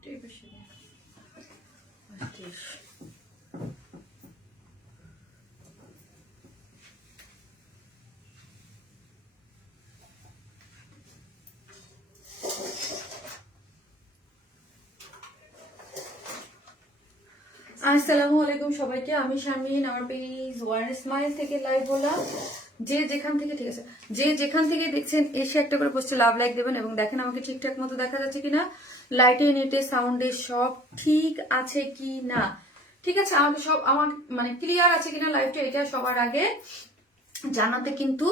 আসসালামু আলাইকুম সবাইকে, আমি শারমিন, আমার পেজ ওয়ান স্মাইল থেকে লাইভ হলাম। যে যেখান থেকে, ঠিক আছে, যে যেখান থেকে দেখছেন এসে একটা করে পোস্টে লাভ লাইক দেবেন এবং দেখেন আমাকে ঠিকঠাক মতো দেখা যাচ্ছে কিনা, লাইটে নেটে সাউন্ডে সব ঠিক আছে কি না। ঠিক আছে, আমাকে সব আমার মানে ক্লিয়ার আছে কিনা লাইভটা, এটা সবার আগে জানাতে কিন্তু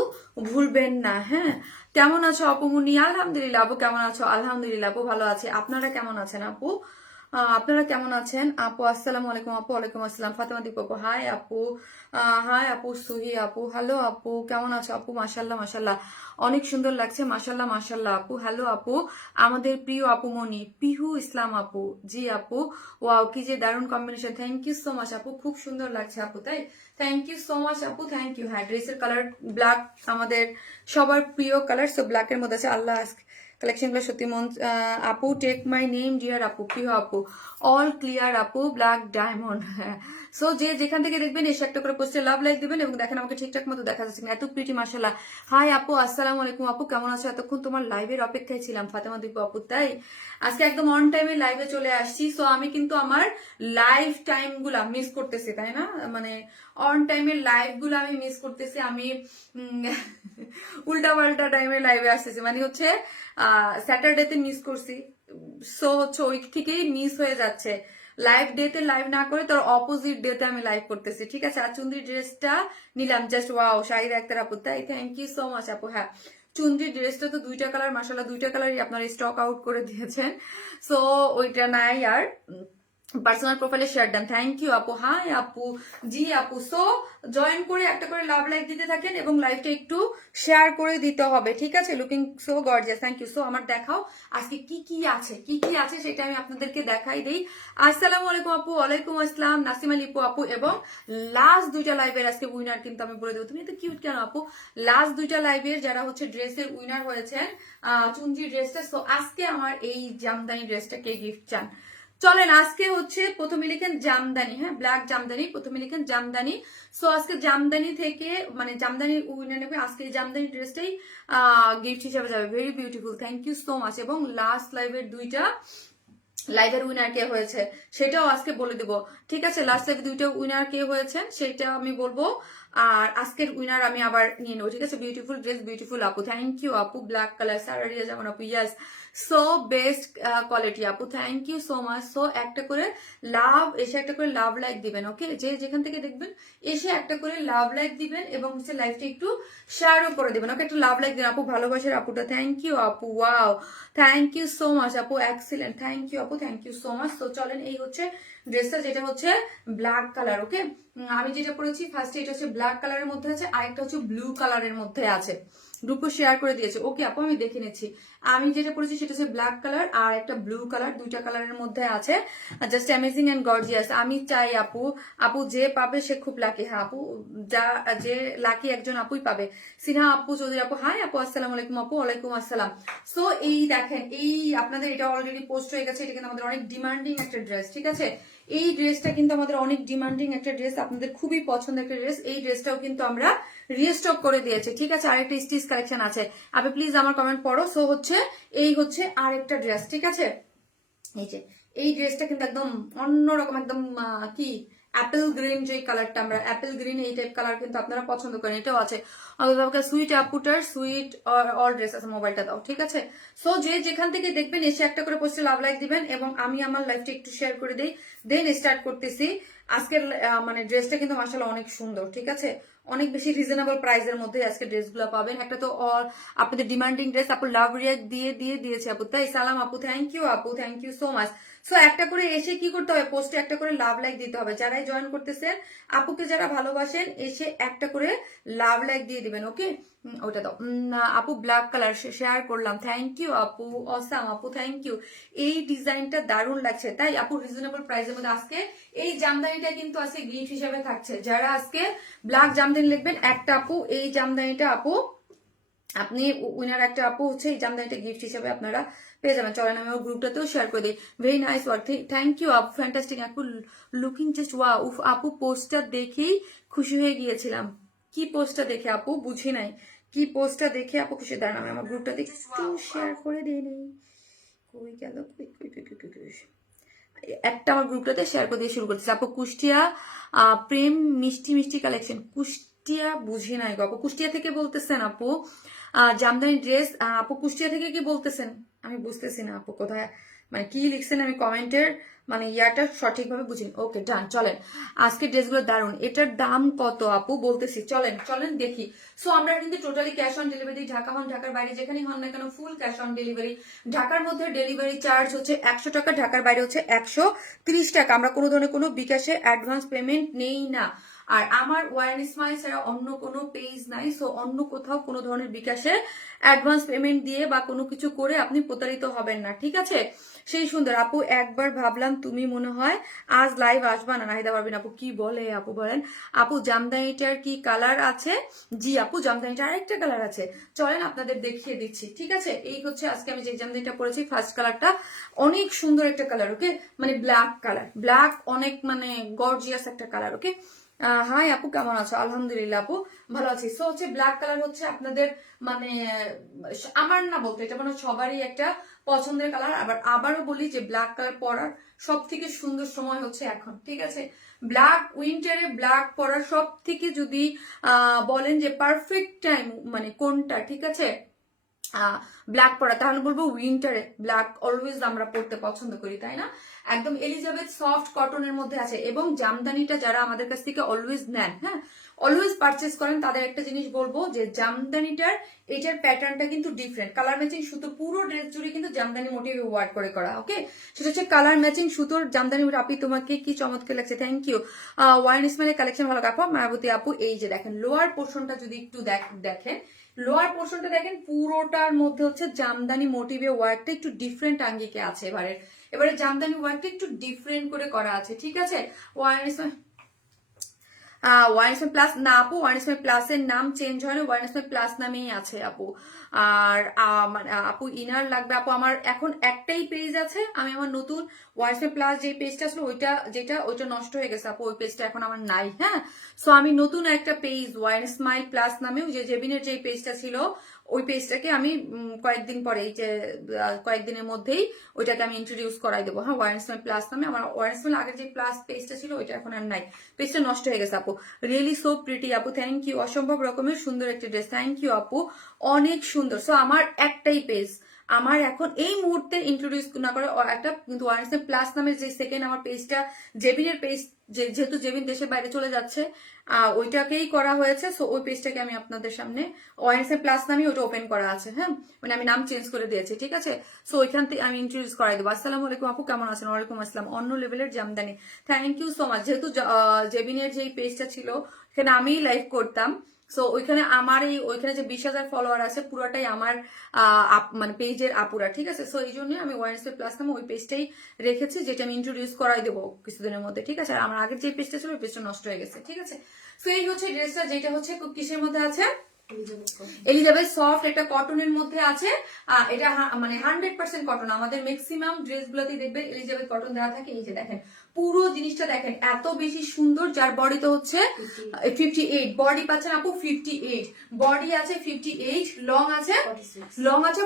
ভুলবেন না। হ্যাঁ, কেমন আছো আপুমনি? আলহামদুলিল্লাহ। আপু কেমন আছো? আলহামদুলিল্লাহ আপু ভালো আছে। আপনারা কেমন আছেন আপু? আপনারা কেমন আছেন আপু? আসসালামু আলাইকুম আপু। ওয়ালাইকুম আসসালাম। ফাতেমা দীপ আপু হাই আপু। হাই আপু। সুহি আপু হ্যালো আপু, কেমন আছো আপু? মাশাল্লাহ মাশাল্লাহ, অনেক সুন্দর লাগছে। মাশাল্লাহ মাশাল্লাহ আপু। হ্যালো আপু, আমাদের প্রিয় আপু মনি পিহু ইসলাম আপু। জি আপু, ওয়াও কি যে দারুণ combination. Thank you so much আপু, খুব সুন্দর লাগছে আপু। তাই থ্যাংক ইউ সো মাচ আপু, থ্যাংক ইউ। হ্যাঁ, ড্রেসের কালার ব্ল্যাক, আমাদের সবার প্রিয় কালার। সো ব্ল্যাকের মধ্যে আছে। আল্লাহ কালেকশন গুলো সত্যি মন। আপু টেক মাই নেম ডিয়ার আপু, প্রিয় আপু, অল ক্লিয়ার আপু, ব্ল্যাক ডায়মন্ড। হ্যাঁ, সো যে যেখান থেকে দেখবেন এসে একটা করে পোস্টে লাভ লাইক দিবেন এবং দেখেন আমাকে ঠিকঠাক মতো দেখা যাচ্ছে এত প্রিটি। মার্শাল্লাহ। হাই আপু, আসসালামু আলাইকুম আপু, কেমন আছো? এতক্ষণ তোমার লাইভের অপেক্ষায় ছিলাম ফাতেমা দীপু আপু। তাই আজকে একদম অন টাইমে লাইভে চলে আসছি। সো আমি কিন্তু আমার লাইভ টাইম গুলা মিস করতেছি, তাই না? মানে অন টাইমের লাইভ গুলো আমি মিস করতেছি। আমি উল্টা পাল্টা টাইমে লাইভে আসতেছি, মানে হচ্ছে স্যাটারডেতে মিস করছি। সো হচ্ছে ওই থেকেই মিস হয়ে যাচ্ছে। লাইভ ডেতে লাইভ না করে তার অপোজিট ডেতে আমি লাইভ করতেছি। ঠিক আছে, আর চুন্দ্রি ড্রেসটা নিলাম জাস্ট ওয়াও, শাহিদ আক্তার আপু। তাই থ্যাংক ইউ সো মাচ আপু। হ্যাঁ, চুন্দ্রি ড্রেসটা তো দুইটা কালার, মাশাআল্লাহ দুইটা কালারই আপনারা স্টক আউট করে দিয়েছেন। সো ওইটা নাই আর। পার্সোনাল প্রোফাইলে শেয়ার দেন। থ্যাংক ইউ আপু। হাই আপু। জি আপু। সো জয়েন করে একটা করে লাভ লাইক দিতে থাকেন এবং লাইভটা একটু শেয়ার করে দিতে হবে। ঠিক আছে, looking so gorgeous. Thank you. So আমার দেখাও আজকে কি কি আছে, কি কি আছে সেটা আমি আপনাদেরকে দেখাই দেই। আসসালামু আলাইকুম আপু। ওয়ালাইকুম আসসালাম। নাসিমা লিপু আপু। এবং লাস্ট দুইটা লাইভের আজকে উইনার কিন্তু আমি বলে দেবো। তুমি এত কিউট কেন আপু? লাস্ট দুইটা লাইভের যারা হচ্ছে ড্রেসের উইনার হয়েছেন, চুনজি ড্রেসটা। সো আজকে আমার এই জামদানি ড্রেসটা কে গিফট চান? চলেন আজকে হচ্ছে প্রথমে লিখেন জামদানি। হ্যাঁ, ব্ল্যাক জামদানি, প্রথমে লিখেন জামদানি। সো আজকে জামদানি থেকে মানে জামদানি উইনার নেবে। আজকে এই জামদানি ড্রেসটাই গিফট হিসেবে যাবে। Very beautiful, thank you so much. এবং লাস্ট লাইভের দুইটা লাইভের উইনার কে হয়েছে সেটাও আজকে বলে দেবো। ঠিক আছে, লাস্ট লাইভে দুইটা উইনার কে হয়েছে সেটা আমি বলবো। আর আজকের উইনার আমি আবার নিয়ে নেবো। ঠিক আছে, বিউটিফুল ড্রেস, বিউটিফুল আপু। থ্যাংক ইউ আপু। ব্ল্যাক কালার সারারিয়া যেমন আপু, ইয়াস সো বেস্ট কোয়ালিটি আপু। Thank you so much. So একটা করে লাভ এসে একটা করে লাভ লাইক দিবেন। ওকে, যে যেখান থেকে দেখবেন এসে একটা করে লাভ লাইক দিবেন এবং হচ্ছে লাইভটা একটু শেয়ারও করে দিবেন। ওকে, একটা লাভ লাইক দিন আপু, ভালোবাসার আপুটা। থ্যাংক ইউ আপু। Wow, thank you so much আপু, এক্সিলেন্ট। থ্যাংক ইউ আপু, থ্যাংক ইউ সো মাচ। তো চলেন, এই হচ্ছে ড্রেসটা, যেটা হচ্ছে ব্ল্যাক কালার। ওকে, আমি যেটা পরেছি ফার্স্টে এটা হচ্ছে ব্ল্যাক কালারের মধ্যে আছে, আর একটা হচ্ছে ব্লু কালারের মধ্যে আছে। গ্রুপে শেয়ার করে দিয়েছে। ওকে আপু, আমি দেখে নিচ্ছি। আমি যেটা পরেছি সেটা হচ্ছে ব্ল্যাক কালার আর একটা ব্লু কালার, দুইটা কালারের মধ্যে আছে। Just amazing and gorgeous. আমি চাই আপু, আপু যে পাবে সে খুব লাকি। হ্যাঁ আপু, যে লাকি একজন আপুই পাবে। সিনহা আপু, চৌধুরী আপু হাই আপু। আসসালামু আলাইকুম আপু। ওয়ালাইকুম আসসালাম। সো এই দেখেন, এই আপনাদের এটা অলরেডি পোস্ট হয়ে গেছে। এটা কিন্তু আমাদের অনেক ডিমান্ডিং একটা ড্রেস। ঠিক আছে, এই ড্রেসটা কিন্তু আমাদের অনেক ডিমান্ডিং একটা ড্রেস, আপনাদের খুবই পছন্দের একটা ড্রেস। এই ড্রেসটাও কিন্তু আমরা রিস্টক করে দিয়েছি। ঠিক আছে, আরেকটা স্টিচ কালেকশন আছে। আপনি প্লিজ আমার কমেন্ট পড়ো। সো হচ্ছে এই হচ্ছে আরেকটা ড্রেস। ঠিক আছে, এই যে এই ড্রেসটা কিন্তু একদম অন্যরকম, একদম কি অ্যাপেল গ্রিন, যে কালারটা আমরা অ্যাপেল গ্রিন, এই টাইপ কালার কিন্তু আপনারা পছন্দ করেন। এটাও আছে। সুইট আপুটার সুইট অল ড্রেস আছে। মোবাইলটা দাও। ঠিক আছে, সো যে যেখান থেকে দেখবেন এসে একটা করে পোস্টে লাভ লাইক দিবেন এবং আমি আমার লাইফটা একটু শেয়ার করে দিই, দেন স্টার্ট করতেছি। আজকের মানে ড্রেসটা কিন্তু মাশাআল্লাহ অনেক সুন্দর। ঠিক আছে, অনেক বেশি রিজনেবল প্রাইসের মধ্যে আজকে ড্রেসগুলো পাবেন। একটা তো অল আপনাদের ডিমান্ডিং ড্রেস, আপু লাভ রিয়াক্ট দিয়েছে আপু। তাই সালাম আপু, থ্যাংক ইউ আপু, thank you so much. So একটা করে এসে কি করতে হবে, পোস্টে একটা করে লাভ লাইক দিতে হবে। যারাই জয়েন করতেছেন, আপুকে যারা ভালোবাসেন এসে একটা করে লাভ লাইক দিয়ে দিবেন। ওকে, ওটা দাও আপু। ব্ল্যাক কালার শেয়ার করলাম। থ্যাংক ইউ আপু। অসাম আপু, থ্যাংক ইউ। এই ডিজাইনটা দারুণ লাগছে। তাই আপু, রিজনেবল প্রাইসের মধ্যে আজকে এই জামদানিটা কিন্তু আজকে গিফট হিসেবে থাকছে। যারা আজকে ব্ল্যাক জামদানি লিখবেন, একটা আপু এই জামদানিটা আপু আপনি উইনার, একটা আপু হচ্ছে এই জামদানিটা গিফট হিসেবে আপনারা পেয়ে যাবেন। চলেন আমি ওর গ্রুপটাতেও শেয়ার করে দিই। Very nice work, thank you আপু, ফ্যান্টাস্টিক আপু, লুকিং জাস্ট ওয়া উফ আপু, পোস্টটা দেখেই খুশি হয়ে গিয়েছিলাম। কি পোস্টটা দেখে আপু? বুঝি নাই কি পোস্টটা দেখে আপু খুশি? দাঁড়ান আমি আমার গ্রুপটাতে একটু শেয়ার করে দিই নেই। কই গেল, একটা আমার গ্রুপটাতে শেয়ার করে দিয়ে শুরু করতেছে। আপু কুষ্টিয়া প্রেম মিষ্টি মিষ্টি কালেকশন, কুষ্টিয়া বুঝি নাই গো আপু। কুষ্টিয়া থেকে বলতেছেন আপু? জামদানি ড্রেস আপু কুষ্টিয়া থেকে কি বলতেছেন? আমি বুঝতেছি না আপু কোথায়, মানে কি লিখছেন আমি কমেন্টের মানে ইয়াটা সঠিকভাবে বুঝিনি। ওকে ডান, চলেন আজকে ড্রেসগুলো দারুন। এটার দাম কত আপু? বলতেছি, চলেন চলেন দেখি। সো আমরা কিন্তু totally cash on delivery, Dhaka হন ঢাকার বাইরে যেখানেই হন না কেন ফুল ক্যাশ অন ডেলিভারি। ঢাকার মধ্যে ডেলিভারি চার্জ হচ্ছে 100 টাকা, ঢাকার বাইরে হচ্ছে 130 টাকা। আমরা কোনো ধরনের কোনো বিকাশে অ্যাডভান্স পেমেন্ট নেই না। আর আমার ওয়ান স্মাইল ছাড়া অন্য কোনো পেজ নাই, সো অন্য কোথাও কোনো ধরনের বিকাশে অ্যাডভান্স পেমেন্ট দিয়ে বা কোনো কিছু করে আপনি প্রতারিত হবেন না, ঠিক আছে? সেই সুন্দর আপু, একবার ভাবলাম তুমি মনে হয় আজ লাইভ আসবা না, নাহিদা পারবেন আপু। কি বলে আপু বলেন? আপু জামদানিটার কি কালার আছে? জি আপু, জামদানিটার আরেকটা কালার আছে, চলেন আপনাদের দেখিয়ে দিচ্ছি, ঠিক আছে? এই হচ্ছে আজকে আমি যে জামদানিটা পরেছি, ফার্স্ট কালারটা অনেক সুন্দর একটা কালার, ওকে? মানে ব্ল্যাক কালার, ব্ল্যাক অনেক মানে গর্জিয়াস একটা কালার, ওকে? হাই আপু, কেমন আছো? আলহামদুলিল্লাহ আপু, ভালো আছি। সো হচ্ছে ব্ল্যাক কালার হচ্ছে আপনাদের মানে আমার না বলতে, এটা মানে সবারই একটা পছন্দের কালার। আবারও বলি যে ব্ল্যাক কালার পরার সব থেকে সুন্দর সময় হচ্ছে এখন, ঠিক আছে? ব্ল্যাক উইন্টারে ব্ল্যাক পরার সব থেকে যদি বলেন যে পারফেক্ট টাইম মানে কোনটা, ঠিক আছে? ব্ল্যাক পরা, তাহলে বলবো উইন্টারে ব্ল্যাক অলওয়েজ আমরা পরতে পছন্দ করি, তাই না? একদম এলিজাবেথ সফট কটনের মধ্যে আছে। এবং জামদানিটা যারা আমাদের কাছ থেকে অলওয়েজ নেন, হ্যাঁ অলওয়েজ পারচেস করেন, তাদের একটা জিনিস বলবো যে জামদানিটার এটার প্যাটার্নটা কিন্তু ডিফারেন্ট। কালার ম্যাচিং সুতো পুরো ড্রেস জুড়ে কিন্তু জামদানি মোটিভে ওয়ার্ক করে করা, ওকে? সেটা হচ্ছে কালার ম্যাচিং সুতোর জামদানি। আপনি তোমাকে কি চমৎকার লাগছে, থ্যাংক ইউ। ওয়াইন স্মেলের কালেকশন ভালো আপু, মায়াবতী আপু। এই যে দেখেন লোয়ার পোর্শনটা যদি একটু দেখেন, লোয়ার পোর্শনটা দেখেন পুরোটার মধ্যে হচ্ছে জামদানি মোটিভে ওয়ার্কটা একটু ডিফারেন্ট আঙ্গিকে আছে। এবারে জামদানি ওয়ার্কটা একটু ডিফারেন্ট করে করা আছে, ঠিক আছে? ওয়ান প্লাস না আপু, ওয়ান প্লাস এর নাম চেঞ্জ হয়নি, ওয়ান প্লাস নামেই আছে আপু। আর মানে আপু ইনার লাগবে আপু, আমার এখন একটাই পেজ আছে। আমি আমার নতুন ওয়ান প্লাস যে পেজটা আসলে ওইটা নষ্ট হয়ে গেছে আপু, ওই পেজটা এখন আমার নাই, হ্যাঁ? সো আমি নতুন একটা পেজ ওয়ান স্মাইল প্লাস নামে, ওই যে জেবিনের যে পেজটা ছিল ওই পেজটাকে আমি কয়েকদিন পরে, এই যে কয়েকদিনের মধ্যেই ওইটাকে আমি ইন্ট্রোডিউস করাই দেবো, হ্যাঁ? ওয়ান স্মাইল প্লাস নামে। আমার ওয়ান স্মাইল আগের যে প্লাস পেজটা ছিল ওইটা এখন আর নাই, পেজটা নষ্ট হয়ে গেছে আপু। রিয়েলি সো প্রিটি আপু, থ্যাংক ইউ। অসম্ভব রকমের সুন্দর একটা ড্রেস, থ্যাংক ইউ আপু, অনেক সুন্দর। সো আমার একটাই পেজ, আমার এখন এই মুহূর্তে ইন্ট্রোডিউস না করে একটা কিন্তু ওয়ান প্লাস নামের যে সেকেন্ড আমার পেজটা, জেবিনের পেজ, যেহেতু জেবিন দেশের বাইরে চলে যাচ্ছে ওইটাকেই করা হয়েছে। সো ওই পেজটাকে আমি আপনাদের সামনে ওয়াইএনএস প্লাস নামে ওটা ওপেন করা আছে, হ্যাঁ? মানে আমি নাম চেঞ্জ করে দিয়েছি, ঠিক আছে? সো ওইখান থেকে আমি ইন্ট্রোডিউস করাই দেবো। আসসালামু আলাইকুম আপু, কেমন আছেন? ওয়ালাইকুম আসসালাম। অন্য লেভেলের jamdani, thank you so much. যেহেতু জেবিনের যে পেজটা ছিল এখানে আমিই লাইভ করতাম, সো ওইখানে আমার ওইখানে যে 20,000 ফলোয়ার আছে পুরোটাই আমার মানে পেজের আপুরা, ঠিক আছে? সো এই জন্য আমি ওয়াইএনএস প্লাস নামে ওই পেজটাই রেখেছি, যেটা আমি ইন্ট্রোডিউস করাই দেবো কিছুদিনের মধ্যে, ঠিক আছে? আর আমার আগের যে পেজটা ছিল ওই পেজটা নষ্ট হয়ে গেছে, ঠিক আছে? সো এই হচ্ছে ড্রেসটা, যেটা হচ্ছে কিসের মধ্যে আছে, এলিজাবেথ সফট একটা কটনের মধ্যে আছে। এটা মানে 100% কটন। আমাদের ম্যাক্সিমাম ড্রেসগুলোতে দেখবেন এলিজাবেথ কটন দেওয়া থাকে। এই যে দেখেন পুরো জিনিসটা দেখেন এত বেশি সুন্দর, যার বডি তো হচ্ছে 58, বডি পাচ্ছেন আপু 58, বডি আছে 58, লং আছে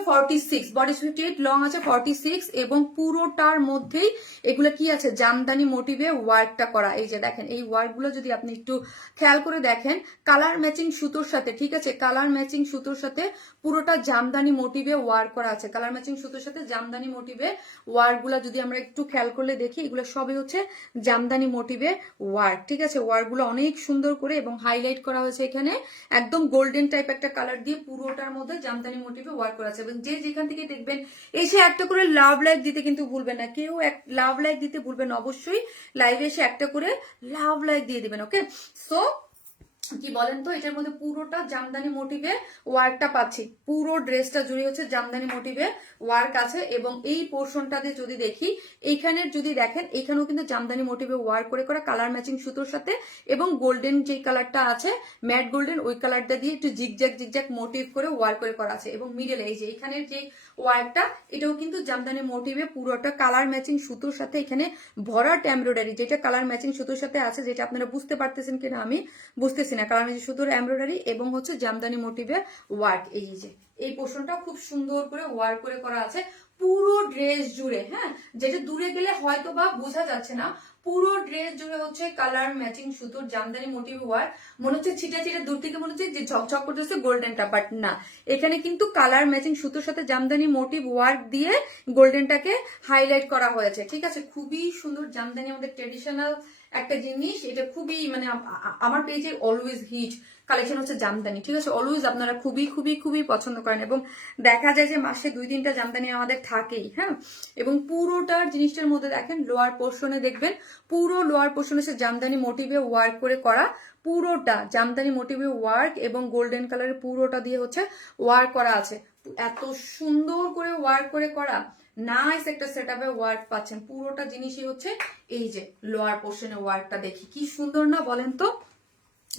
46, বডি 58, লং আছে 46, এবং পুরোটার মধ্যেই এগুলো কি আছে, জামদানি মোটিভে ওয়ার্কটা করা। এই যে দেখেন এই ওয়ার্কগুলো যদি আপনি একটু খেয়াল করে দেখেন, কালার ম্যাচিং সুতোর সাথে, ঠিক আছে? কালার ম্যাচিং সুতোর সাথে পুরোটা জামদানি মোটিভে ওয়ার্ক করা আছে। কালার ম্যাচিং সুতোর সাথে জামদানি মোটিভে ওয়ার্কগুলো যদি আমরা একটু খেয়াল করলে দেখি, এগুলো সবই হচ্ছে জামদানি মোটিভে ওয়ার্ক, ঠিক আছে? ওয়ার্কগুলো অনেক সুন্দর করে এবং হাইলাইট করা হয়েছে এখানে একদম গোল্ডেন টাইপ একটা কালার দিয়ে, পুরোটার মধ্যে জামদানি মোটিভে ওয়ার্ক করা আছে। এবং যে যেখান থেকে দেখবেন এসে একটা করে লাভ লাইক দিতে কিন্তু ভুলবেন না, কেউ লাভ লাইক দিতে ভুলবেন না, অবশ্যই লাইভে এসে একটা করে লাভ লাইক দিয়ে দিবেন, ওকে? সো কি বলেন তো, এটার মধ্যে পুরোটা জামদানি মোটিভে ওয়ার্কটা পাচ্ছি, পুরো ড্রেসটা জুড়ে হচ্ছে জামদানি মোটিভে ওয়ার্ক আছে। এবং এই পোর্শনটাতে যদি দেখি, এইখানের যদি দেখেন, এখানেও কিন্তু জামদানি মোটিভে ওয়ার্ক করে করা, কালার ম্যাচিং সুতোর সাথে, এবং গোল্ডেন যে কালারটা আছে ম্যাট গোল্ডেন, ওই কালারটা দিয়ে একটু জিগজ্যাগ জিগজ্যাগ মোটিভ করে ওয়ার্ক করা আছে। এবং মিডলে এই যে এখানের যে ওয়ার্কটা, এটাও কিন্তু জামদানি মোটিভে পুরোটা কালার ম্যাচিং সুতোর সাথে এখানে ভরাট এমব্রয়ডারি, যেটা কালার ম্যাচিং সুতোর সাথে আছে, যেটা আপনারা বুঝতে পারতেছেন কিনা আমি বুঝতেছি না। কালার ম্যাচিং সুতোর এমব্রয়ডারি এবং হচ্ছে জামদানি মোটিভে ওয়ার্ক, এই যে এই পোর্শনটা খুব সুন্দর করে ওয়ার্ক করে করা আছে পুরো ড্রেস জুড়ে। হ্যাঁ, যেটা দূরে গেলে হয়তো বা বোঝা যাচ্ছে না, পুরো ড্রেস জুড়ে হচ্ছে কালার ম্যাচিং সুতোর জামদানি মোটিভ ওয়ার্ক। মনে হচ্ছে ছিটা ছিটা দূর থেকে মনে হচ্ছে যে ঝকঝক করতেছে গোল্ডেনটা, বাট না, এখানে কিন্তু কালার ম্যাচিং সুতোর সাথে জামদানি মোটিভ ওয়ার্ক দিয়ে গোল্ডেনটাকে হাইলাইট করা হয়েছে। ঠিক আছে, খুবই সুন্দর জামদানি, আমাদের ট্রেডিশনাল একটা জিনিস, এটা খুবই মানে আমার পেজে অলওয়েজ হিট কালেকশন হচ্ছে জামদানি। ঠিক আছে, অলওয়েজ আপনারা খুবই খুবই খুবই পছন্দ করেন, এবং দেখা যায় যে মাসে 2-3টা জামদানি আমাদের থাকেই। হ্যাঁ, এবং পুরোটার জিনিসটার মধ্যে দেখেন লোয়ার পোর্শনে দেখবেন, পুরো লোয়ার পোর্শনে হচ্ছে জামদানি মোটিভে ওয়ার্ক করে করা, পুরোটা জামদানি মোটিভে ওয়ার্ক এবং গোল্ডেন কালারের পুরোটা দিয়ে হচ্ছে ওয়ার্ক করা আছে। এত সুন্দর করে ওয়ার্ক করে করা, নাইস একটা সেটআপে ওয়ার্ক পাচ্ছেন। পুরোটা জিনিসই হচ্ছে এই যে লোয়ার পোর্শনে ওয়ার্কটা, দেখি কি সুন্দর না বলেন তো,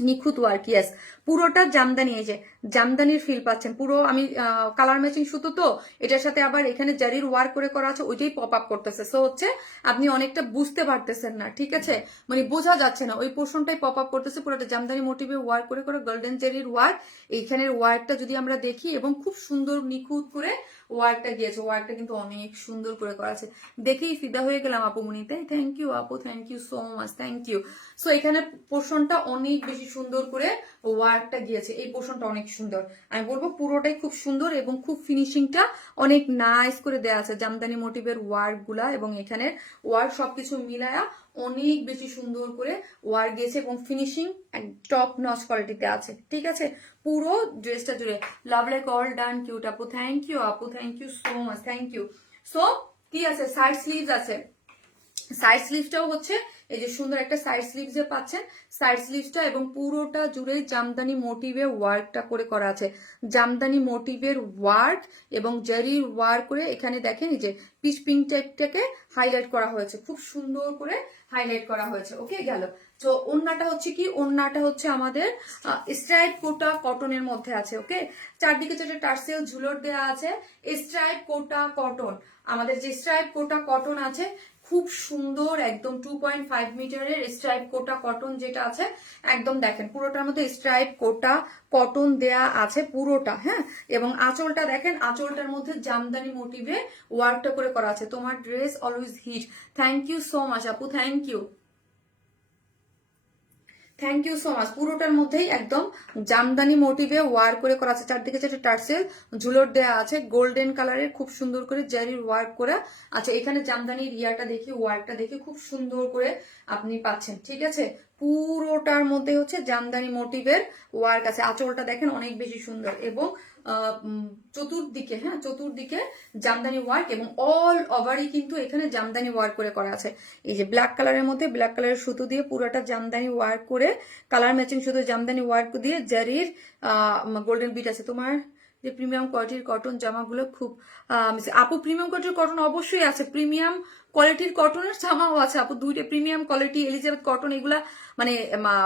নিখুঁত ওয়ার্ক। ইয়েস, পুরোটা জামদানি, এই যে জামদানির ফিল পাচ্ছেন পুরো। আমি কালার ম্যাচিং সুতো তো, এটার সাথে আবার এখানে জারির ওয়ার্ক করে করা আছে, ওইটাই পপ আপ করতেছে। সো হচ্ছে আপনি অনেকটা বুঝতে পারতেছেন না, ঠিক আছে, মানে বোঝা যাচ্ছে না, ওই পোর্শনটাই পপ আপ করতেছে। পুরোটা জামদানি মোটিভে ওয়ার্ক করে গোল্ডেন জারির ওয়ার্ক। এইখানের ওয়ার্কটা যদি আমরা দেখি, এবং খুব সুন্দর নিখুঁত করে ওয়ার্কটা গিয়েছে, ওয়ার্কটা কিন্তু অনেক সুন্দর করে করা আছে। দেখেই ফিদা হয়ে গেলাম আপু মনিতে, থ্যাংক ইউ আপু, thank you so much, thank you. So এখানে পোর্শনটা অনেক বেশি সুন্দর করে ওয়ার্কটা গিয়েছে, এই পোর্শনটা অনেক সুন্দর, আমি বলবো পুরোটাই খুব সুন্দর, এবং খুব ফিনিশিংটা অনেক নাইস করে দেওয়া আছে জামদানি মোটিভের ওয়ার্ক গুলা, এবং এখানের ওয়ার্ক সবকিছু মিলায়া অনেক বেশি সুন্দর করে ওয়ার্ক গিয়েছে, এবং ফিনিশিং টপ নচ কোয়ালিটিতে আছে। ঠিক আছে, পুরো ড্রেসটা জুড়ে love like all done cute আপু, থ্যাংক ইউ আপু, thank you so much, thank you. So কি আছে, সাইড স্লিভস আছে, সাইড স্লিভসটাও হচ্ছে এই যে সুন্দর একটা সাইড স্লিভস যে পাচ্ছেন, সাইড স্লিভসটা এবং পুরোটা জুড়ে জামদানি মোটিভে ওয়ার্কটা করে করা আছে, জামদানি মোটিভের ওয়ার্ক এবং জারির ওয়ার্ক করে এখানে দেখেন এই যে পিচ পিঙ্ক টাইপটাকে হাইলাইট করা হয়েছে, খুব সুন্দর করে হাইলাইট করা হয়েছে। ওকে, গেল। তো ওন্নাটা হচ্ছে কি, ওন্নাটা হচ্ছে আমাদের স্ট্রাইপ কোটা কটনের মধ্যে আছে। ওকে, চারদিকে যেটা টার্সেল ঝুলর দেওয়া আছে, স্ট্রাইপ কোটা কটন, আমাদের যে স্ট্রাইপ কোটা কটন আছে, খুব সুন্দর একদম 2.5 মিটারের স্ট্রাইপ কোটা কটন যেটা আছে, একদম দেখেন পুরোটার মধ্যে স্ট্রাইপ কোটা কটন দেয়া আছে পুরোটা। হ্যাঁ, এবং আঁচলটা দেখেন, আঁচলটার মধ্যে জামদানি মোটিভে ওয়ার্কটা করে করা আছে। তোমার dress always hit, thank you so much আপু, thank you, thank you so much. পুরোটার মধ্যেই একদম জামদানি মোটিভে ওয়ার্ক করে করা আছে, চারদিকে যেটা টার্সেল ঝুলর দেওয়া আছে গোল্ডেন কালারের, খুব সুন্দর করে জারির ওয়ার্ক করা আছে। এখানে জামদানির ইয়াটা দেখি, ওয়ার্কটা দেখি, খুব সুন্দর করে আপনি পাচ্ছেন। ঠিক আছে, পুরোটার মধ্যে হচ্ছে জামদানি মোটিভের ওয়ার্ক আছে। আঁচলটা দেখেন অনেক বেশি সুন্দর, এবং চতুর্দিকে, হ্যাঁ চতুর্দিকে জামদানি ওয়ার্ক, এবং অল ওভারই কিন্তু এখানে জামদানি ওয়ার্ক করে করা আছে। এই যে ব্ল্যাক কালারের মধ্যে ব্ল্যাক কালারের সুতো দিয়ে পুরোটা জামদানি ওয়ার্ক করে, কালার ম্যাচিং সুতো জামদানি ওয়ার্ক দিয়ে জারির গোল্ডেন বিট আছে। তোমার যে প্রিমিয়াম কোয়ালিটির কটন জামাগুলো খুব আপু, প্রিমিয়াম কোয়ালিটির কটন অবশ্যই আছে, প্রিমিয়াম কোয়ালিটির কটনের জামাও আছে আপু, দুইটা প্রিমিয়াম কোয়ালিটি এলিজাবেথ কটন, এগুলা মানে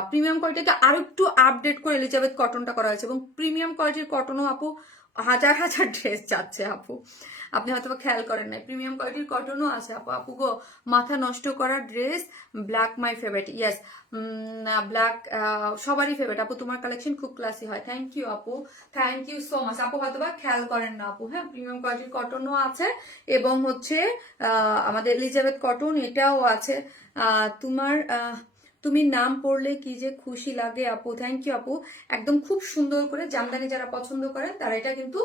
প্রিমিয়াম কোয়ালিটিকে আরো একটু আপডেট করে এলিজাবেথ কটনটা করা হয়েছে, এবং প্রিমিয়াম কোয়ালিটির কটনও আপু হাজার হাজার ড্রেস যাচ্ছে আপু, আপনি হয়তো খেয়াল করেন নাই, প্রিমিয়াম কোয়ালিটির কটনও আছে আপু। আপু গো, মাথা নষ্ট করা dress, black my favourite, yes black সবারই ফেভারিট আপু, তোমার কালেকশন খুব ক্লাসি হয়, থ্যাংক ইউ আপু, থ্যাংক ইউ সো মাচ আপু। হয়তো বা খেয়াল করেন না আপু, হ্যাঁ প্রিমিয়াম কোয়ালিটির কটনও আছে, এবং হচ্ছে আমাদের এলিজাবেথ কটন এটাও আছে। তোমার তুমি নাম পড়লে কি যে খুশি লাগে আপু, থ্যাংক ইউ আপু। একদম খুব সুন্দর করে জামদানি যারা পছন্দ করেন তারা এটা কিন্তু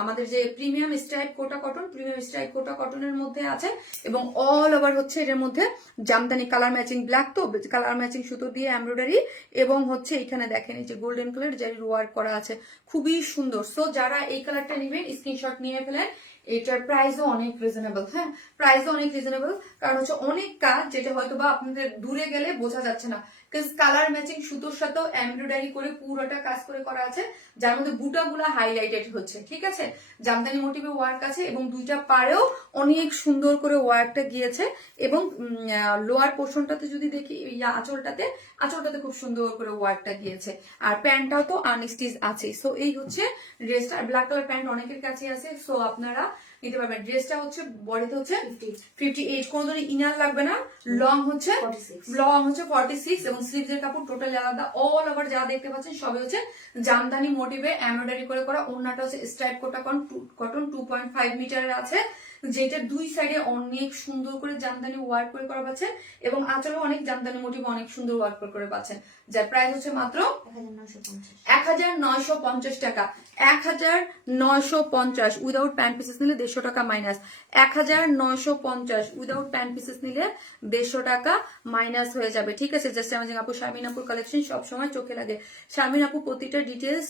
আমাদের যে প্রিমিয়াম স্ট্রাইপ কোটা কটন, প্রিমিয়াম স্ট্রাইপ কোটা কটনের মধ্যে আছে, এবং অল ওভার হচ্ছে এটার মধ্যে জামদানি কালার ম্যাচিং, ব্ল্যাক তো কালার ম্যাচিং সুতো দিয়ে এমব্রয়ডারি, এবং হচ্ছে এখানে দেখেন এই যে গোল্ডেন কালার জারির ওয়ার্ক করা আছে, খুবই সুন্দর। সো যারা এই কালারটা নেবেন স্ক্রিনশট নিয়ে ফেলেন, এটার প্রাইসও অনেক রিজনেবল। হ্যাঁ, প্রাইসও অনেক রিজনেবল, কারণ হচ্ছে অনেক কাজ যেটা হয়তো বা আপনাদের দূরে গেলে বোঝা যাচ্ছে না, কালার ম্যাচিং সুতোর সাথেও এমব্রয়ডারি করে পুরোটা কাজ করে করা আছে, যার মধ্যে বুটাগুলা হাইলাইটেড হচ্ছে, ঠিক আছে। জামদানি মোটিভে ওয়ার্ক আছে এবং দুইটা পাড়েও অনেক সুন্দর করে ওয়ার্কটা গিয়েছে এবং লোয়ার পোর্শনটাতে যদি দেখি আঁচলটাতে খুব সুন্দর করে ওয়ার্কটা গিয়েছে। আর প্যান্টটাও তো আনস্টিচ আছে। সো এই হচ্ছে ড্রেসটা। ব্ল্যাক কালার প্যান্ট অনেকের কাছে আছে, সো আপনারা নিতে পারবেন। ড্রেসটা হচ্ছে বডিতে হচ্ছে 58, কোনো ধরনের ইনার লাগবে না। লং হচ্ছে 46 এবং স্লিভসের কাপড় টোটালি আলাদা। অল ওভার যা দেখতে পাচ্ছেন সবই হচ্ছে জামদানি মোটিভে এমব্রয়ডারি করে করা। ওড়নাটা হচ্ছে স্ট্রাইপ কটন 2.5 মিটারের আছে, যেটা দুই সাইডে অনেক সুন্দর করে জামদানি ওয়ার্ক করে করা পাচ্ছেন এবং আঁচলে অনেক জামদানি মোটিভ অনেক সুন্দর ওয়ার্ক করে পাচ্ছেন, যার প্রাইস হচ্ছে মাত্র 1950 টাকা। 1950 উইদাউট প্যান্ট পিসেস নিলে 150 টাকা মাইনাস। 1950 উইদাউট প্যান্ট পিসেস নিলে 150 টাকা মাইনাস হয়ে যাবে, ঠিক আছে। জাস্ট অ্যামেজিং আপু, শারমিন আপুর কালেকশন সবসময় চোখে লাগে। শারমিন আপু প্রতিটা ডিটেলস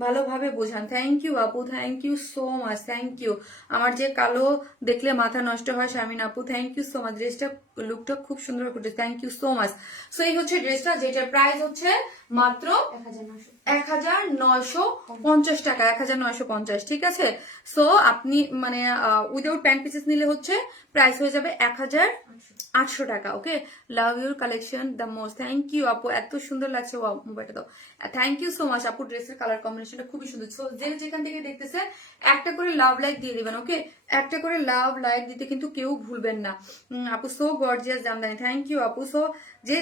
ভালোভাবে বোঝান। থ্যাংক ইউ আপু, thank you so much, thank you. আমার যে কালো দেখলে মাথা নষ্ট হয় শারমিন আপু, থ্যাংক ইউ সো মাচ। ড্রেসটা লুকটা খুব সুন্দর করছে, thank you so much. So এই হচ্ছে ড্রেসটা, যেটার প্রাইস হচ্ছে মাত্র 1950 টাকা, 1950, ঠিক আছে। সো আপনি মানে উইদাউট প্যান্ট পিসেস নিলে হচ্ছে প্রাইস হয়ে যাবে 1800 টাকা। Okay, love your collection the most. Thank you আপু, এত সুন্দর লাগছে মোবাইলটা দাও। থ্যাংক ইউ সো মাচ আপু, ড্রেসের কালার কম্বিনেশনটা খুবই সুন্দর। সো যেখান থেকে দেখতেছে একটা করে লাভ লাইক দিয়ে দিবেন, ওকে। একটা করে লাভ লাইক দিতে কিন্তু কেউ ভুলবেন না আপু। So gorgeous jamdani, thank you আপু। সো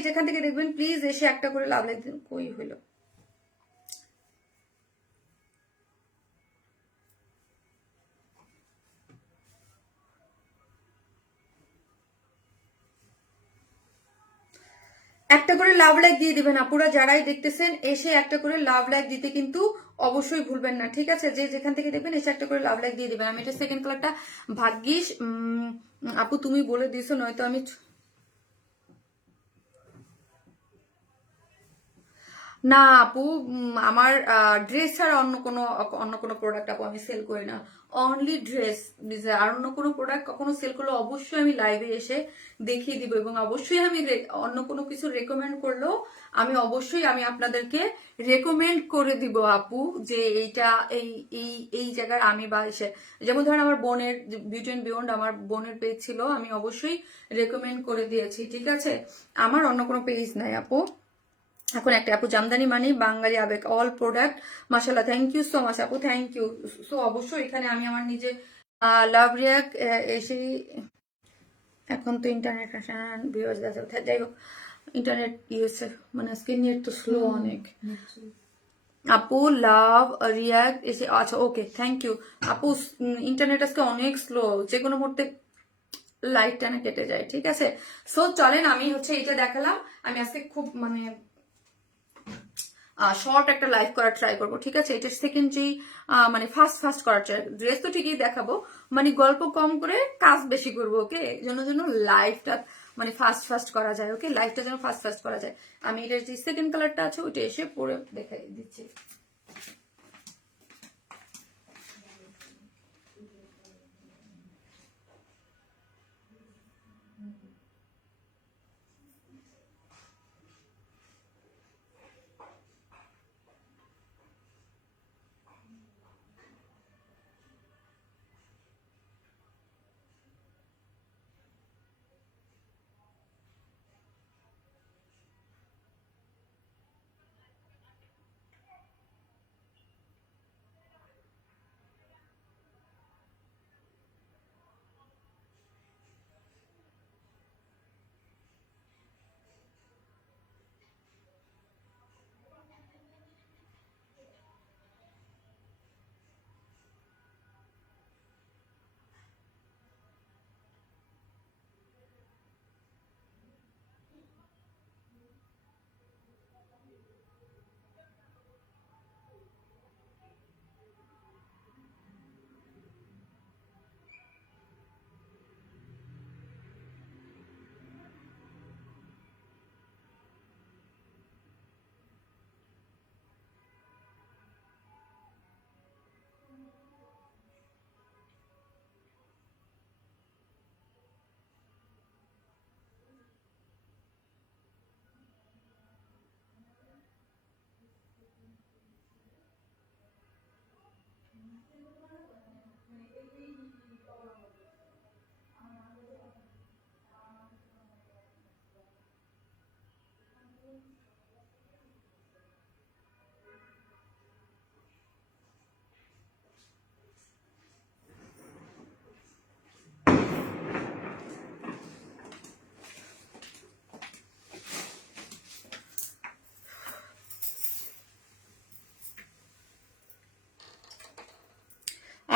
যেখান থেকে দেখবেন প্লিজ এসে একটা করে লাভ লাইক দিন। কই হইলো একটা করে লাভ লাইক দিয়ে দিবেন আপুরা, যারাই দেখতেছেন এসে একটা করে লাভ লাইক দিতে কিন্তু অবশ্যই ভুলবেন না, ঠিক আছে। যেখান থেকে দেখবেন এসে একটা করে লাভ লাইক দিয়ে দিবেন। আমি এটা সেকেন্ড কালারটা ভাগ্যিস আপু তুমি বলে দিছো, নয়তো আমি না আপু। আমার ড্রেস ছাড়া অন্য কোনো প্রোডাক্ট আপু আমি সেল করি না, অনলি ড্রেস। আর অন্য কোনো প্রোডাক্ট কখনো সেল করলে অবশ্যই আমি লাইভে এসে দেখিয়ে দিব এবং অবশ্যই আমি অন্য কোনো কিছু রেকমেন্ড করলেও আমি আপনাদেরকে রেকমেন্ড করে দিব আপু, যে এইটা এই এই এই জায়গার আমি বা এসে, যেমন ধরেন আমার বোনের বিউটি এন্ড বিয়ন্ড, আমার বোনের পেজ ছিল, আমি অবশ্যই রেকমেন্ড করে দিয়েছি, ঠিক আছে। আমার অন্য কোনো পেজ নাই আপু। এখন একটা আপু, জামদানি মানে বাঙালি আবেগ, অল প্রোডাক্ট মাশাআল্লাহ, থ্যাংক ইউ সো মাচ আপু, থ্যাংক ইউ। সো অবশ্যই এখানে আমি আমার নিজে লাভ রিয়াক এসে, এখন তো ইন্টারনেট যাই হোক, ইন্টারনেট ইউএসএ মানে আজকে নেট তো স্লো অনেক আপু। লাভ রিয়াক্ট এসে, আচ্ছা ওকে, থ্যাংক ইউ আপু। ইন্টারনেট আজকে অনেক স্লো, যে কোনো মুহূর্তে লাইট টানা কেটে যায়, ঠিক আছে। সো চলেন, আমি হচ্ছে এটা দেখালাম। আমি আজকে খুব মানে শর্ট একটা লাইভ করার ট্রাই করবো, ঠিক আছে। এটা সেকেন্ড যেই মানে ফাস্ট করার ট্রাই, ড্রেস তো ঠিকই দেখাবো, মানে গল্প কম করে কাজ বেশি করবো, ওকে। জন্য লাইভটা মানে ফাস্ট করা যায়, ওকে। লাইভটা যেন ফাস্ট করা যায়। আমি এটার যে সেকেন্ড কালারটা আছে ওইটা এসে পরে দেখাই দিচ্ছি।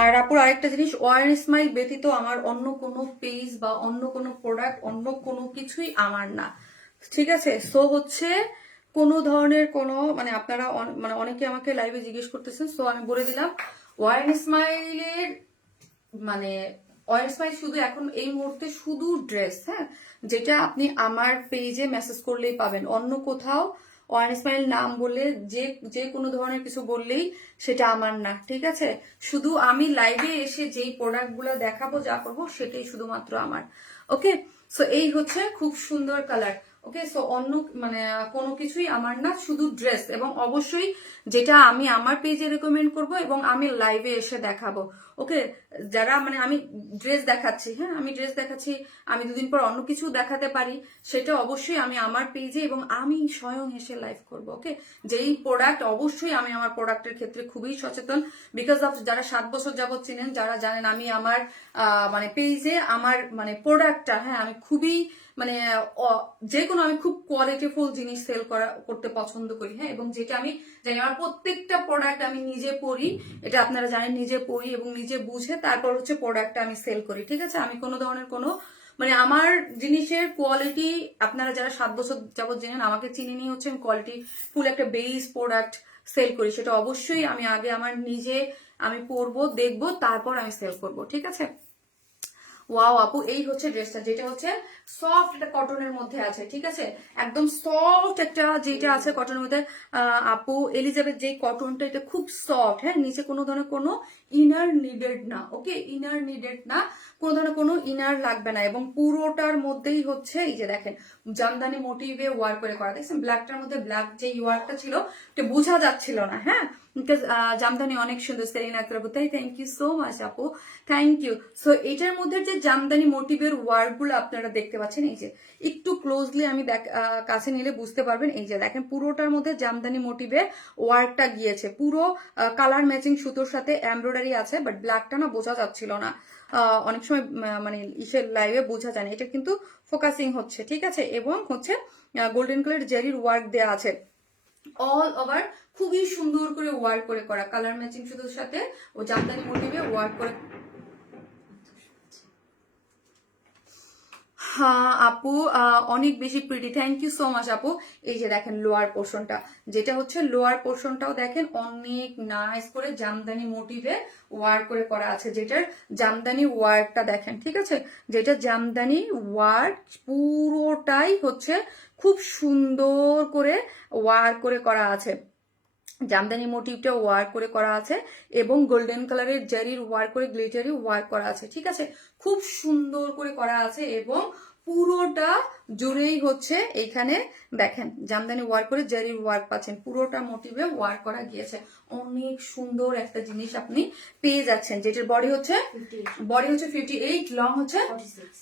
আর আপুর আরেকটা জিনিস, ওয়ার স্মাইল ব্যতীত আমার অন্য কোনো পেজ বা অন্য কোনো প্রোডাক্ট, অন্য কোনো কিছুই আমার না, ঠিক আছে? সো হচ্ছে কোনো ধরনের কোনো মানে আপনারা মানে অনেকে আমাকে লাইভে জিজ্ঞেস করতেছেন, সো আমি বলে দিলাম ওয়ার স্মাইলের মানে ওয়ার স্মাইল শুধু এখন এই মুহূর্তে শুধু ড্রেস, হ্যাঁ, যেটা আপনি আমার পেজে মেসেজ করলেই পাবেন। অন্য কোথাও ওয়ার স্মাইল নাম বললে যে যে কোনো ধরনের কিছু বললেই সেটা আমার না, ঠিক আছে? শুধু আমি লাইভে এসে যেই প্রোডাক্টগুলো দেখাবো, যা করবো, সেটাই শুধুমাত্র আমার। ওকে, সো এই হচ্ছে খুব সুন্দর কালার। ওকে, সো অন্য মানে কোনো কিছুই আমার না, শুধু ড্রেস, এবং অবশ্যই যেটা আমি আমার পেজে রেকমেন্ড করব এবং আমি লাইভে এসে দেখাবো। ওকে, যারা মানে আমি ড্রেস দেখাচ্ছি, হ্যাঁ আমি ড্রেস দেখাচ্ছি, আমি দুদিন পর অন্য কিছু দেখাতে পারি, সেটা অবশ্যই আমি আমার পেজে এবং আমি স্বয়ং এসে লাইভ করব। ওকে, যেই প্রোডাক্ট, অবশ্যই আমি আমার প্রোডাক্টের ক্ষেত্রে খুবই সচেতন, বিকজ অফ যারা 7 বছর যাবত চিনেন, যারা জানেন আমি আমার মানে পেজে আমার মানে প্রোডাক্টটা, হ্যাঁ আমি খুবই মানে যে কোনো আমি খুব কোয়ালিটিফুল জিনিস সেল করতে পছন্দ করি, হ্যাঁ, এবং যেটা আমি জানি আমার প্রত্যেকটা প্রোডাক্ট আমি নিজে পড়ি, এটা আপনারা জানেন, নিজে পড়ি এবং নিজে বুঝে তারপর হচ্ছে প্রোডাক্টটা আমি সেল করি, ঠিক আছে? আমি কোনো ধরনের কোনো মানে আমার জিনিসের কোয়ালিটি, আপনারা যারা 7 বছর যাবত জেনেন আমাকে চিনে নিয়ে হচ্ছে আমি কোয়ালিটি ফুল একটা বেস প্রোডাক্ট সেল করি, সেটা অবশ্যই আমি আগে আমার নিজে আমি পরবো, দেখবো, তারপর আমি সেল করব, ঠিক আছে? ওয়াও আপু, এই হচ্ছে ড্রেসটা, যেটা হচ্ছে সফট একটা কটনের মধ্যে আছে, ঠিক আছে? একদম সফট একটা যেটা আছে কটনের মধ্যে। আপু এলিজাবেথ যে কটনটা, এটা খুব সফট, হ্যাঁ, নিচে কোনো ধরনের কোনো ইনার নিডেড না। ওকে, ইনার নিডেড না, কোনো ধরনের কোনো ইনার লাগবে না, এবং পুরোটার মধ্যেই হচ্ছে এই যে দেখেন জামদানি মোটিভে ওয়ার্ক করে করা, দেখছেন ব্ল্যাকটার মধ্যে ব্ল্যাক যে ওয়ার্কটা ছিল এটা বোঝা যাচ্ছিল না, হ্যাঁ, বিকজ জামদানি অনেক সুন্দর। সেরিনা আক্তার আপু, তাই থ্যাংক ইউ সো মাচ আপু, থ্যাংক ইউ। সো এটার মধ্যে যে জামদানি মোটিভের ওয়ার্ক গুলো আপনারা দেখতে পাচ্ছেন, এই যে একটু ক্লোজলি আমি কাছে নিলে বুঝতে পারবেন, এই যে দেখেন পুরোটার মধ্যে জামদানি মোটিভে ওয়ার্কটা গিয়েছে, পুরো কালার ম্যাচিং সুতোর সাথে এমব্রয়ডারি আছে, বাট ব্ল্যাকটা না বোঝা যাচ্ছিল না, অনেক সময় মানে ইসের লাইভে বোঝা যায় না, এটা কিন্তু ফোকাসিং হচ্ছে, ঠিক আছে? এবং হচ্ছে গোল্ডেন কালার জেরির ওয়ার্ক দেওয়া আছে অল ওভার, খুবই সুন্দর করে ওয়ার্ক করে করা, কালার ম্যাচিং সুতোর সাথে ও জামদানি মোটিভে ওয়ার্ক করে। হ্যাঁ আপু, অনেক বেশি pretty, thank you so much আপু। এই যে দেখেন লোয়ার পোর্শনটা, যেটা হচ্ছে লোয়ার পোর্শনটাও দেখেন অনেক নাইস করে জামদানি মোটিভে ওয়ার্ক করে করা আছে, যেটার জামদানি ওয়ার্কটা দেখেন, ঠিক আছে? যেটা জামদানি ওয়ার্ক পুরোটাই হচ্ছে খুব সুন্দর করে ওয়ার্ক করে করা আছে, জামদানি মোটিভটা ওয়ার্ক করে করা আছে, এবং গোল্ডেন কালারের জারির ওয়ার্ক করে গ্লিটারি ওয়ার্ক করা আছে, ঠিক আছে? খুব সুন্দর করে করা আছে, এবং পুরোটা জুড়েই হচ্ছে এইখানে দেখেন জামদানি ওয়ার্ক করে জারির ওয়ার্ক পাচ্ছেন, পুরোটা মোটিভে ওয়ার্ক করা গিয়েছে, অনেক সুন্দর একটা জিনিস আপনি পেয়ে যাচ্ছেন, যেটার বডি হচ্ছে 58, লং হচ্ছে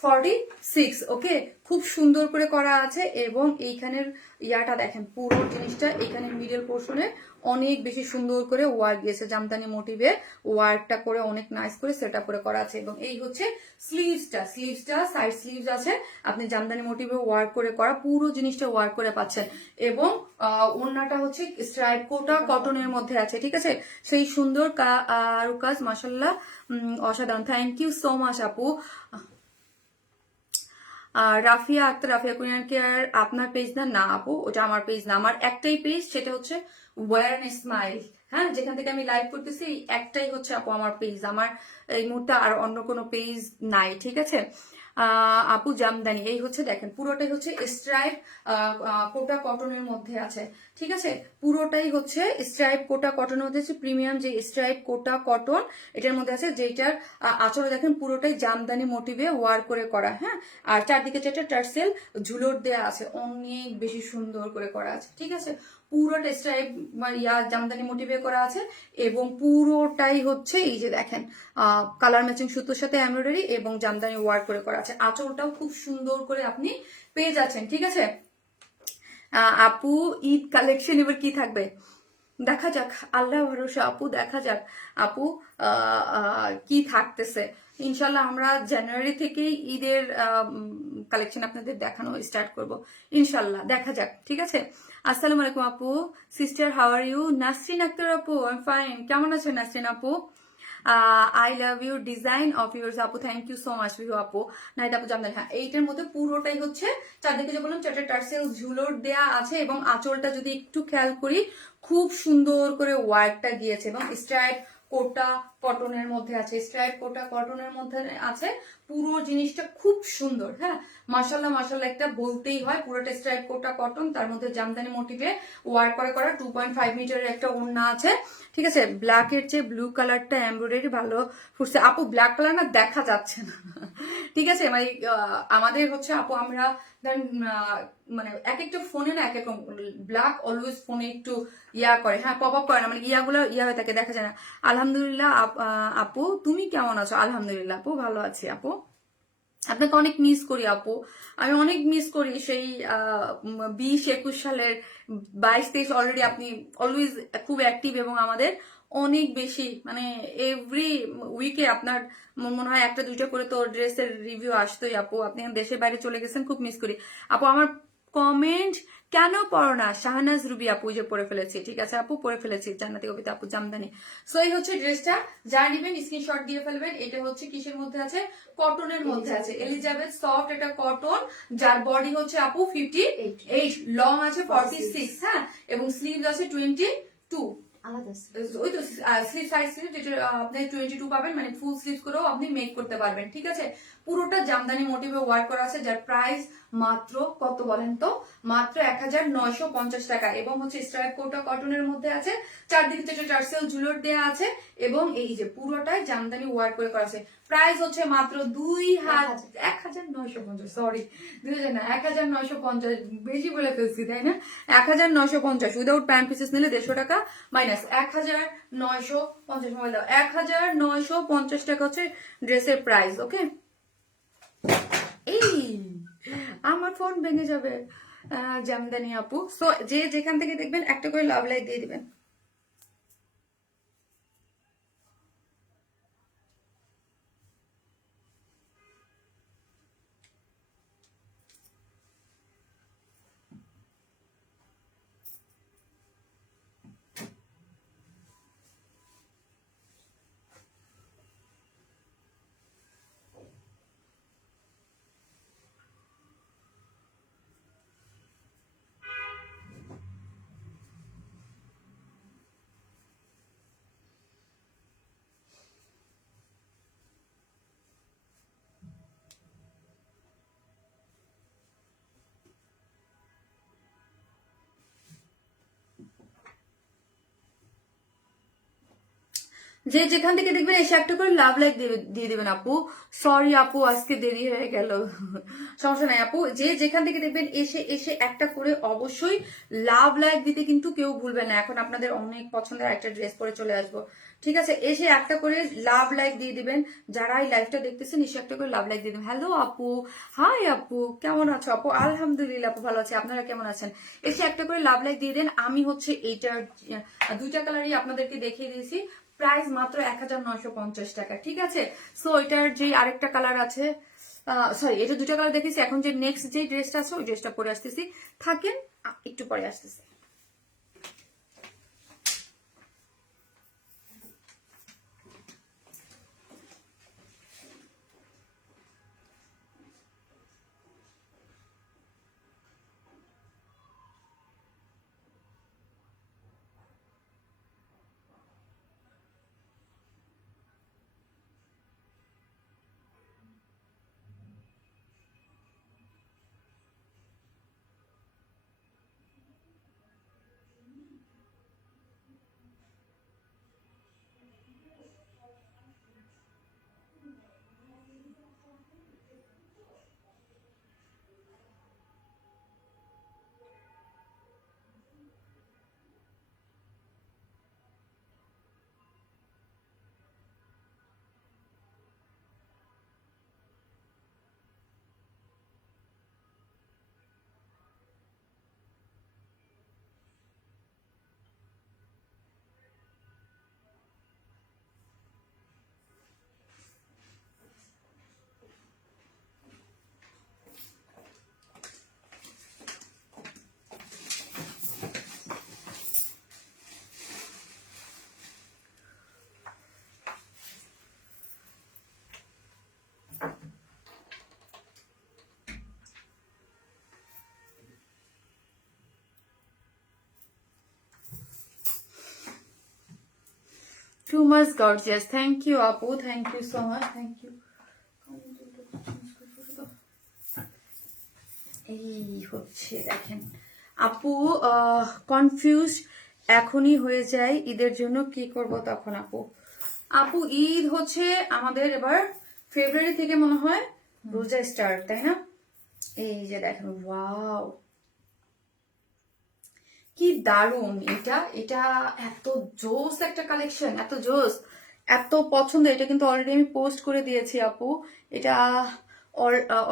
46। ওকে, খুব সুন্দর করে করা আছে, এবং এইখানের ইয়াটা দেখেন পুরো জিনিসটা এইখানে মিডল পোর্শনে অনেক বেশি সুন্দর করে ওয়ার্ক গিয়েছে, জামদানি মোটিভে ওয়ার্কটা করে অনেক নাইস করে সেট আপ করে করা আছে, এবং এই হচ্ছে স্লিভসটা সাইড স্লিভস আছে, আপনি জামদানি মোটিভে ওয়ার্ক করে করা পুরো জিনিসটা ওয়ার্ক করে পাচ্ছেন, এবং ওড়নাটা হচ্ছে স্ট্রাইপ কোটা কটনের মধ্যে আছে, ঠিক আছে? সেই সুন্দর কাজ, মাশাআল্লাহ, অসাধারণ, থ্যাংক ইউ সো মাচ আপু। রাফিয়া আক্তার, রাফিয়া কুরিয়ান কেয়ার আপনার পেজ না? না আপু, ওটা আমার পেজ না, আমার একটাই পেজ, সেটা হচ্ছে ওয়্যার এন্ড স্মাইল, হ্যাঁ, যেখান থেকে আমি লাইভ করতেছি একটাই হচ্ছে আপু আমার পেজ, আমার এই মুহূর্তে আর অন্য কোনো পেজ নাই, ঠিক আছে? আপু জামদানি, এই হচ্ছে দেখেন পুরোটাই হচ্ছে স্ট্রাইপ কোটা কটনের মধ্যে আছে, ঠিক আছে? পুরোটাই হচ্ছে স্ট্রাইপ কোটা কটনের মধ্যে আছে, প্রিমিয়াম যে স্ট্রাইপ কোটা কটন এটার মধ্যে আছে, যেটার আঁচলে দেখেন পুরোটাই জামদানি মোটিভে ওয়ার্ক করে করা, হ্যাঁ, আর চারদিকে চারটা টার্সেল ঝুলোর দেয়া আছে, অনেক বেশি সুন্দর করে করা আছে, ঠিক আছে? পুরোটা স্ট্রাইপ জামদানি মোটিভে করা আছে, এবং পুরোটাই হচ্ছে এই যে দেখেন কালার ম্যাচিং সুতোর সাথে এমব্রয়ডারি এবং জামদানি ওয়ার্ক করে করা আছে, আঁচলটাও খুব সুন্দর করে আপনি পেয়ে যাচ্ছেন, ঠিক আছে? আপু ঈদ কালেকশন এবার কি থাকবে দেখা যাক, আল্লাহ ভরসা আপু, দেখা যাক আপু কি থাকতেছে। ইনশাল্লাহ আমরা জানুয়ারি থেকেই ঈদের কালেকশন আপনাদের দেখানো স্টার্ট করব, ইনশাল্লাহ, দেখা যাক, ঠিক আছে? আসসালামু আলাইকুম আপু, sister how are you? Nasrin Akter আপু, আই এম ফাইন, কেমন আছেন নাসরিন আপু? I love your design of your আপু, thank you so much view আপু। নাইট আপু জানতেন, হ্যাঁ এইটার মধ্যে পুরোটাই হচ্ছে চারদিকে যে বললাম চারটে টার্সেল ঝুলোর দেয়া আছে, এবং আঁচলটা যদি একটু খেয়াল করি খুব সুন্দর করে ওয়ার্কটা গিয়েছে, এবং স্ট্রাইপ কোটা কটনের মধ্যে আছে, স্ট্রাইপ কোটা কটনের মধ্যে আছে। পুরো জিনিসটা খুব সুন্দর, হ্যাঁ মাশাল্লাহ মাশাল্লাহ একটা বলতেই হয়। পুরোটা স্ট্রাইপ কোটা কটন, তার মধ্যে জামদানি মোটিভে ওয়ার্ক করা 2.5 মিটারের একটা ওড়না আছে, ঠিক আছে। ব্ল্যাকের চেয়ে ব্লু কালারটা এমব্রয়ডারি ভালো ফুটছে আপু, ব্ল্যাক কালার না দেখা যাচ্ছে না ঠিক আছে, মানে আমাদের হচ্ছে আপু আমরা ধরেন মানে এক একটা ফোনে না এক এক ব্ল্যাক অলওয়েজ ফোনে একটু ইয়া করে, হ্যাঁ পপ আপ করে না, মানে ইয়াগুলো ইয়া হয়ে থাকে, দেখা যায় না। আলহামদুলিল্লাহ আপু, তুমি কেমন আছো? আলহামদুলিল্লাহ আপু ভালো আছি আপু, আপনাকে অনেক মিস করি আপু, আমি অনেক মিস করি সেই 20-21 সালের 22-23, অলরেডি আপনি অলওয়েজ খুব অ্যাক্টিভ, এবং আমাদের অনেক বেশি মানে এভরি উইকে আপনার মনে হয় একটা দুইটা করে তো ড্রেসের রিভিউ আসতোই আপু। আপনি দেশের বাইরে চলে গেছেন, খুব মিস করি আপু। আমার কমেন্ট কেন পড়ো না? শাহনাজ রুবি আপু, যে পড়ে ফেলেছি, ঠিক আছে আপু পড়ে ফেলেছি, জান্নাতি কবিতা আপু জামদানি। সো এই হচ্ছে ড্রেসটা, যা নিবেন স্ক্রিনশট দিয়ে ফেলবেন। এটা হচ্ছে কিসের মধ্যে আছে? কটনের মধ্যে আছে, এলিজাবেথ সফট এটা কটন, যার বডি হচ্ছে আপু 58, লং আছে 46, হ্যাঁ, এবং স্লিভস আছে 22, ওই তো স্লিভ সাইড স্লিভ যেটা আপনি 22 পাবেন, মানে ফুল স্লিভ করেও আপনি মেক করতে পারবেন, ঠিক আছে। পুরোটা জামদানি মোটিভে ওয়ার্ক করা আছে, যার প্রাইস মাত্র কত বলেন তো? মাত্র 1950 টাকা, এবং হচ্ছে স্ট্রাইপ কোটা কটনের মধ্যে আছে, চারদিকে থেকে টার্সেল ঝুলোর দেয়া আছে, এবং এই যে পুরোটাই জামদানি ওয়ার্ক করে করা আছে। প্রাইস হচ্ছে মাত্র 1950, সরি 2000 না 1950, বেশি বলে ফেলছি তাই না? 1950 উইদাউট প্যান্ট পিসেস নিলে 150 টাকা মাইনাস 1950, মোবাইল দাও, 1950 টাকা হচ্ছে ড্রেসের প্রাইস, ওকে। এই আমার ফোন ভেঙে যাবে জামদানি আপু। সো যে যেখান থেকে দেখবেন একটা করে লাভ লাইট দিয়ে দিবেন। যে যেখান থেকে দেখবেন এসে একটা করে লাভ লাইক দিয়ে দিবেন আপু। সরি আপু আজকে দেরি হয়ে গেল, সমস্যা নাই আপু। যে যেখান থেকে দেখবেন এসে এসে একটা করে অবশ্যই লাভ লাইক দিতে কিন্তু কেউ ভুলবেন না। এখন আপনাদের অনেক পছন্দের একটা ড্রেস পরে চলে আসবো, ঠিক আছে। এসে একটা করে লাভ লাইক দিয়ে দিবেন, যারা এই লাইভটা দেখতেছেন এসে একটা করে লাভ লাইক দিয়ে দিবেন। হ্যালো আপু, হাই আপু, কেমন আছো আপু? আলহামদুলিল্লাহ আপু ভালো আছি, আপনারা কেমন আছেন? এসে একটা করে লাভ লাইক দিয়ে দেন। আমি হচ্ছে এইটার দুইটা কালারই আপনাদেরকে দেখিয়ে দিয়েছি, প্রাইস মাত্র 1950 টাকা, ঠিক আছে। সো এটার যে আরেকটা কালার আছে, সরি এটা দুটো কালার দেখেছি, এখন যে নেক্সট যে ড্রেসটা আছে ওই ড্রেসটা পরে আসতেছি, থাকেন একটু পরে আসতেছি। Too much gorgeous, thank you আপু, thank you so much, thank you. এই হচ্ছে দেখেন আপু, কনফিউজ এখনই হয়ে যায় ঈদের জন্য কি করব তখন আপু। আপু ঈদ হচ্ছে আমাদের এবার ফেব্রুয়ারি থেকে মনে হয় রোজা স্টার্ট, তাই না? এই যে দেখেন, ওয়াও কি দারুন এটা, এটা এত জোস একটা কালেকশন, এত জোস, এত পছন্দ। এটা কিন্তু অলরেডি আমি পোস্ট করে দিয়েছি আপু, এটা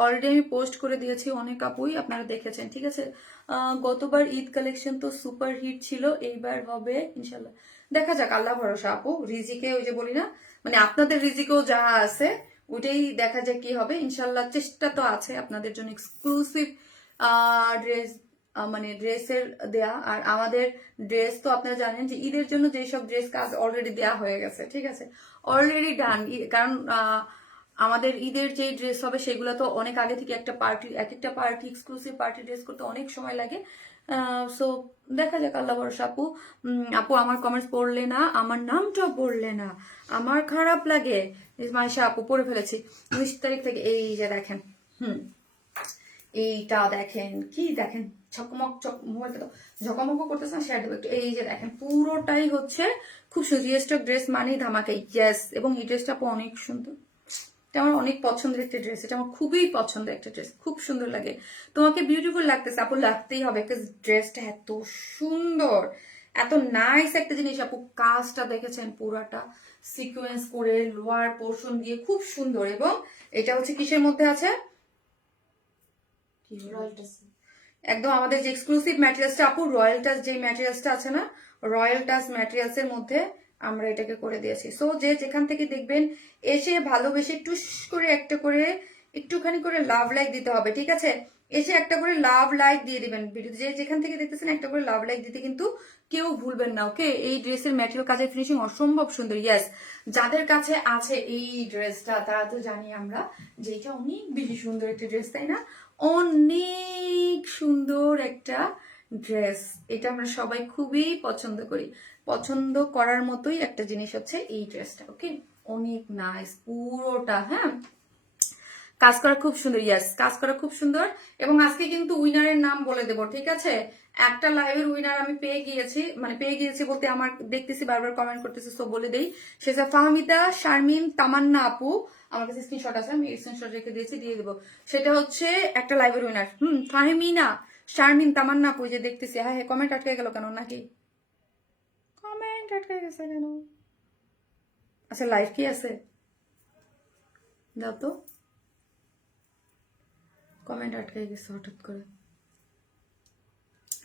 অলরেডি আমি পোস্ট করে দিয়েছি, অনেক আপুই আপনারা দেখেছেন, ঠিক আছে। গতবার ঈদ কালেকশন তো সুপার হিট ছিল, এইবার হবে ইনশাল্লাহ, দেখা যাক, আল্লাহ ভরসা আপু। রিজিকে ওই যে বলি না, মানে আপনাদের রিজিকেও যা আছে ওইটাই দেখা যায় কি হবে, ইনশাল্লাহ চেষ্টা তো আছে আপনাদের জন্য এক্সক্লুসিভ ড্রেস, মানে ড্রেসের দেয়া। আর আমাদের ড্রেস তো আপনারা জানেন যে ঈদের জন্য যেসব ড্রেস কাজ অলরেডি দেয়া হয়ে গেছে, ঠিক আছে, অলরেডি ডান। কারণ আমাদের ঈদের যে ড্রেস হবে সেগুলো তো অনেক আগে থেকে একটা পার্টি, এক একটা পার্টি এক্সক্লুসিভ পার্টি ড্রেস করতে অনেক সময় লাগে। সো দেখা যাক, আল্লাহ ভরসা আপু। আপু আমার কমেন্টস পড়লে না, আমার নামটা পড়লে না, আমার খারাপ লাগে। মাইশা আপু পড়ে ফেলেছি 19 তারিখ থেকে। এই যে দেখেন, এইটা দেখেন, কি দেখেন, ঝকমক মোবাইলটা তো ঝকমক করতেছে না, শেয়ার দেবো একটু। এই যে দেখেন পুরোটাই হচ্ছে খুব সুন্দর ড্রেস, মানেই ধামাকা, ইয়েস। এবং এই ড্রেসটা আপু অনেক সুন্দর, এটা আমার অনেক পছন্দের একটা ড্রেস, এটা আমার খুবই পছন্দের একটা ড্রেস, খুব সুন্দর লাগে। তোমাকে বিউটিফুল লাগতেছে আপু, লাগতেই হবে, ড্রেসটা এত সুন্দর, এত নাইস একটা জিনিস আপু। কাজটা দেখেছেন পুরাটা সিকোয়েন্স করে লোয়ার পোর্শন দিয়ে খুব সুন্দর। এবং এটা হচ্ছে কিসের মধ্যে আছে, একদম আমাদের যে এক্সক্লুসিভ ম্যাটেরিয়ালসটা আপু, রয়্যাল টাচ যে ম্যাটেরিয়ালসটা আছে না, রয়্যাল টাচ ম্যাটেরিয়ালস এর মধ্যে আমরা এটাকে করে দিয়েছি। সো যে যেখান থেকে দেখবেন এসে ভালোবেসে টুস করে একটা করে একটুখানি করে লাভ লাইক দিতে হবে, ঠিক আছে, এসে একটা করে লাভ লাইক দিয়ে দিবেন ভিডিও, যে যেখান থেকে দেখতেছেন একটা করে লাভ লাইক দিতে কিন্তু কেউ ভুলবেন না, ওকে। এই ড্রেসের ম্যাটেরিয়াল, কাজের ফিনিশিং অসম্ভব সুন্দর, ইয়েস। যাদের কাছে আছে এই ড্রেসটা তারা তো জানি আমরা যে এটা অনেক বেশি সুন্দর একটা ড্রেস, তাই না? অনেক সুন্দর একটা ড্রেস, এটা আমরা সবাই খুবই পছন্দ করি, পছন্দ করার মতোই একটা জিনিস হচ্ছে এই ড্রেসটা, ওকে। অনেক নাইস পুরোটা, হ্যাঁ, কাজ করা খুব সুন্দর, ইয়াস, কাজ করা খুব সুন্দর। এবং আজকে কিন্তু উইনারের নাম বলে দেবো, ঠিক আছে। একটা লাইভের উইনার আমি পেয়ে গিয়েছি, মানে পেয়ে গিয়েছি বলতে আমার দেখতেছি বারবার কমেন্ট করতেছি, সো বলে দেই। সে ফাহমিদা শারমিন তামান্না আপু, আমার কাছে স্ক্রিনশট আছে, আমি স্ক্রিনশট রেখে দিয়েছি, দিয়ে দেবো। সেটা হচ্ছে একটা লাইভের উইনার, ফাহমিনা শারমিন তামান্না আপু, যে দেখতেছি। হ্যাঁ হ্যাঁ, কমেন্ট আটকে গেল কেন, নাকি কমেন্ট আটকে গেছে কেন? আচ্ছা লাইভ কি আছে, দাও তো, কমেন্ট আটকে গেছে হঠাৎ করে।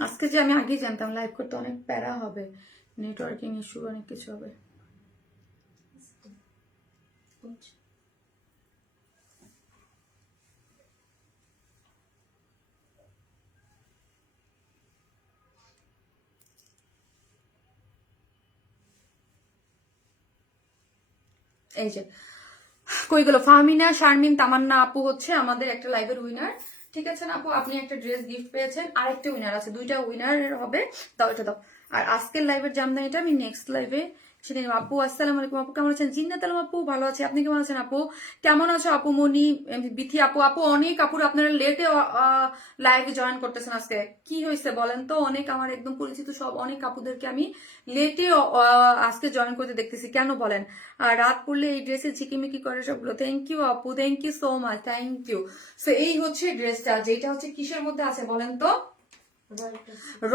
আজকে যে আমি আগেই জানতাম লাইভ করতে অনেক প্যারা হবে, নেটওয়ার্কিং ইস্যু অনেক কিছু হবে। এই যে কই গেল, ফাহমিনা শারমিন তামান্না আপু হচ্ছে আমাদের একটা লাইভের উইনার, ঠিক আছে না আপু। আপনি একটা ড্রেস গিফট পেয়েছেন, আরেকটা উইনার আছে, দুইটা উইনার হবে, দাও এটা দাও। আর আজকের লাইভের জামদানিটা আমি নেক্সট লাইভে সেটা নিব। আপু আসসালামু আলাইকুম, আপু কেমন আছেন? জিন্নাত আলম আপু ভালো আছে, আপনি কেমন আছেন আপু? কেমন আছো আপু? মনি বিথি আপু, আপু অনেক আপুর আপনারা লেটে লাইভে জয়েন করতেছেন, আজকে কি হয়েছে বলেন তো? অনেক আমার একদম পরিচিত সব অনেক আপুদেরকে আমি লেটে আজকে জয়েন করতে দেখতেছি, কেন বলেন? আর রাত পড়লে এই ড্রেসে ঝিকিমিকি করে সবগুলো, থ্যাংক ইউ আপু, thank you so much, thank you. So এই হচ্ছে ড্রেসটা, যেটা হচ্ছে কিসের মধ্যে আছে বলেন তো?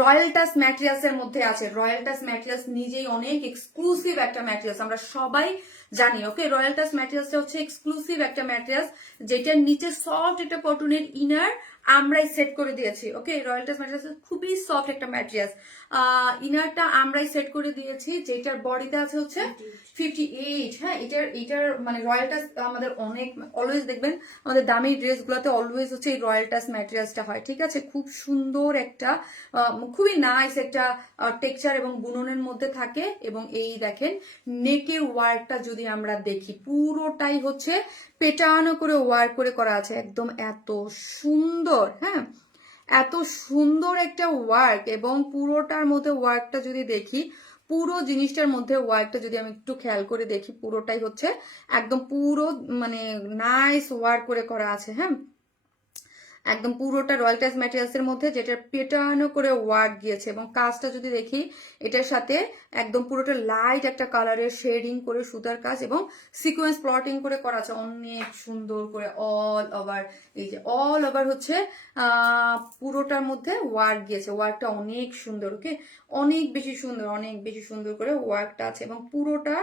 রয়্যাল টাচ ম্যাটেরিয়ালস এর মধ্যে আছে। রয়্যাল টাচ ম্যাটেরিয়ালস নিজেই অনেক এক্সক্লুসিভ একটা ম্যাটেরিয়ালস, আমরা সবাই জানি, ওকে। রয়্যাল টাচ ম্যাটেরিয়ালসটা হচ্ছে এক্সক্লুসিভ একটা ম্যাটেরিয়ালস, যেটার নিচে সফট একটা কটনের ইনার আমরাই সেট করে দিয়েছি, ওকে। রয়্যাল টাচ ম্যাটেরিয়ালস খুবই সফট একটা ম্যাটেরিয়ালস, ইনারটা আমরাই সেট করে দিয়েছি, যেটার বডিতে আছে হচ্ছে 58, হ্যাঁ। এটার মানে রয়্যাল টাচ আমাদের অনেক, অলওয়েজ দেখবেন আমাদের দামি ড্রেসগুলোতে অলওয়েজ হচ্ছে এই রয়্যাল টাচ ম্যাটেরিয়ালসটা হয়, ঠিক আছে। খুব সুন্দর একটা, খুবই নাইস একটা টেক্সচার এবং বুননের মধ্যে থাকে। এবং এই দেখেন নেকের ওয়ার্কটা যদি আমরা দেখি, পুরোটাই হচ্ছে পেটানো করে ওয়ার্ক করে করা আছে, একদম এত সুন্দর, হ্যাঁ, এত সুন্দর একটা ওয়ার্ক। এবং পুরোটার মধ্যে ওয়ার্কটা যদি দেখি, পুরো জিনিসটার মধ্যে ওয়ার্কটা যদি আমি একটু খেয়াল করে দেখি, পুরোটাই হচ্ছে একদম পুরো মানে নাইস ওয়ার্ক করে করা আছে। হ্যাঁ, একদম পুরোটা রয়্যাল টাচ ম্যাটেরিয়ালস এর মধ্যে, যেটা পেটানো করে ওয়ার্ক গিয়েছে। এবং কাজটা যদি দেখি, এটার সাথে একদম পুরোটা লাইট একটা কালারের শেডিং করে সুতার কাজ এবং সিকোয়েন্স প্লটিং করে করা আছে অনেক সুন্দর করে অল ওভার। এই যে অল ওভার হচ্ছে পুরোটার মধ্যে ওয়ার্ক গিয়েছে, ওয়ার্কটা অনেক সুন্দর। ওকে, অনেক বেশি সুন্দর, অনেক বেশি সুন্দর করে ওয়ার্কটা আছে এবং পুরোটা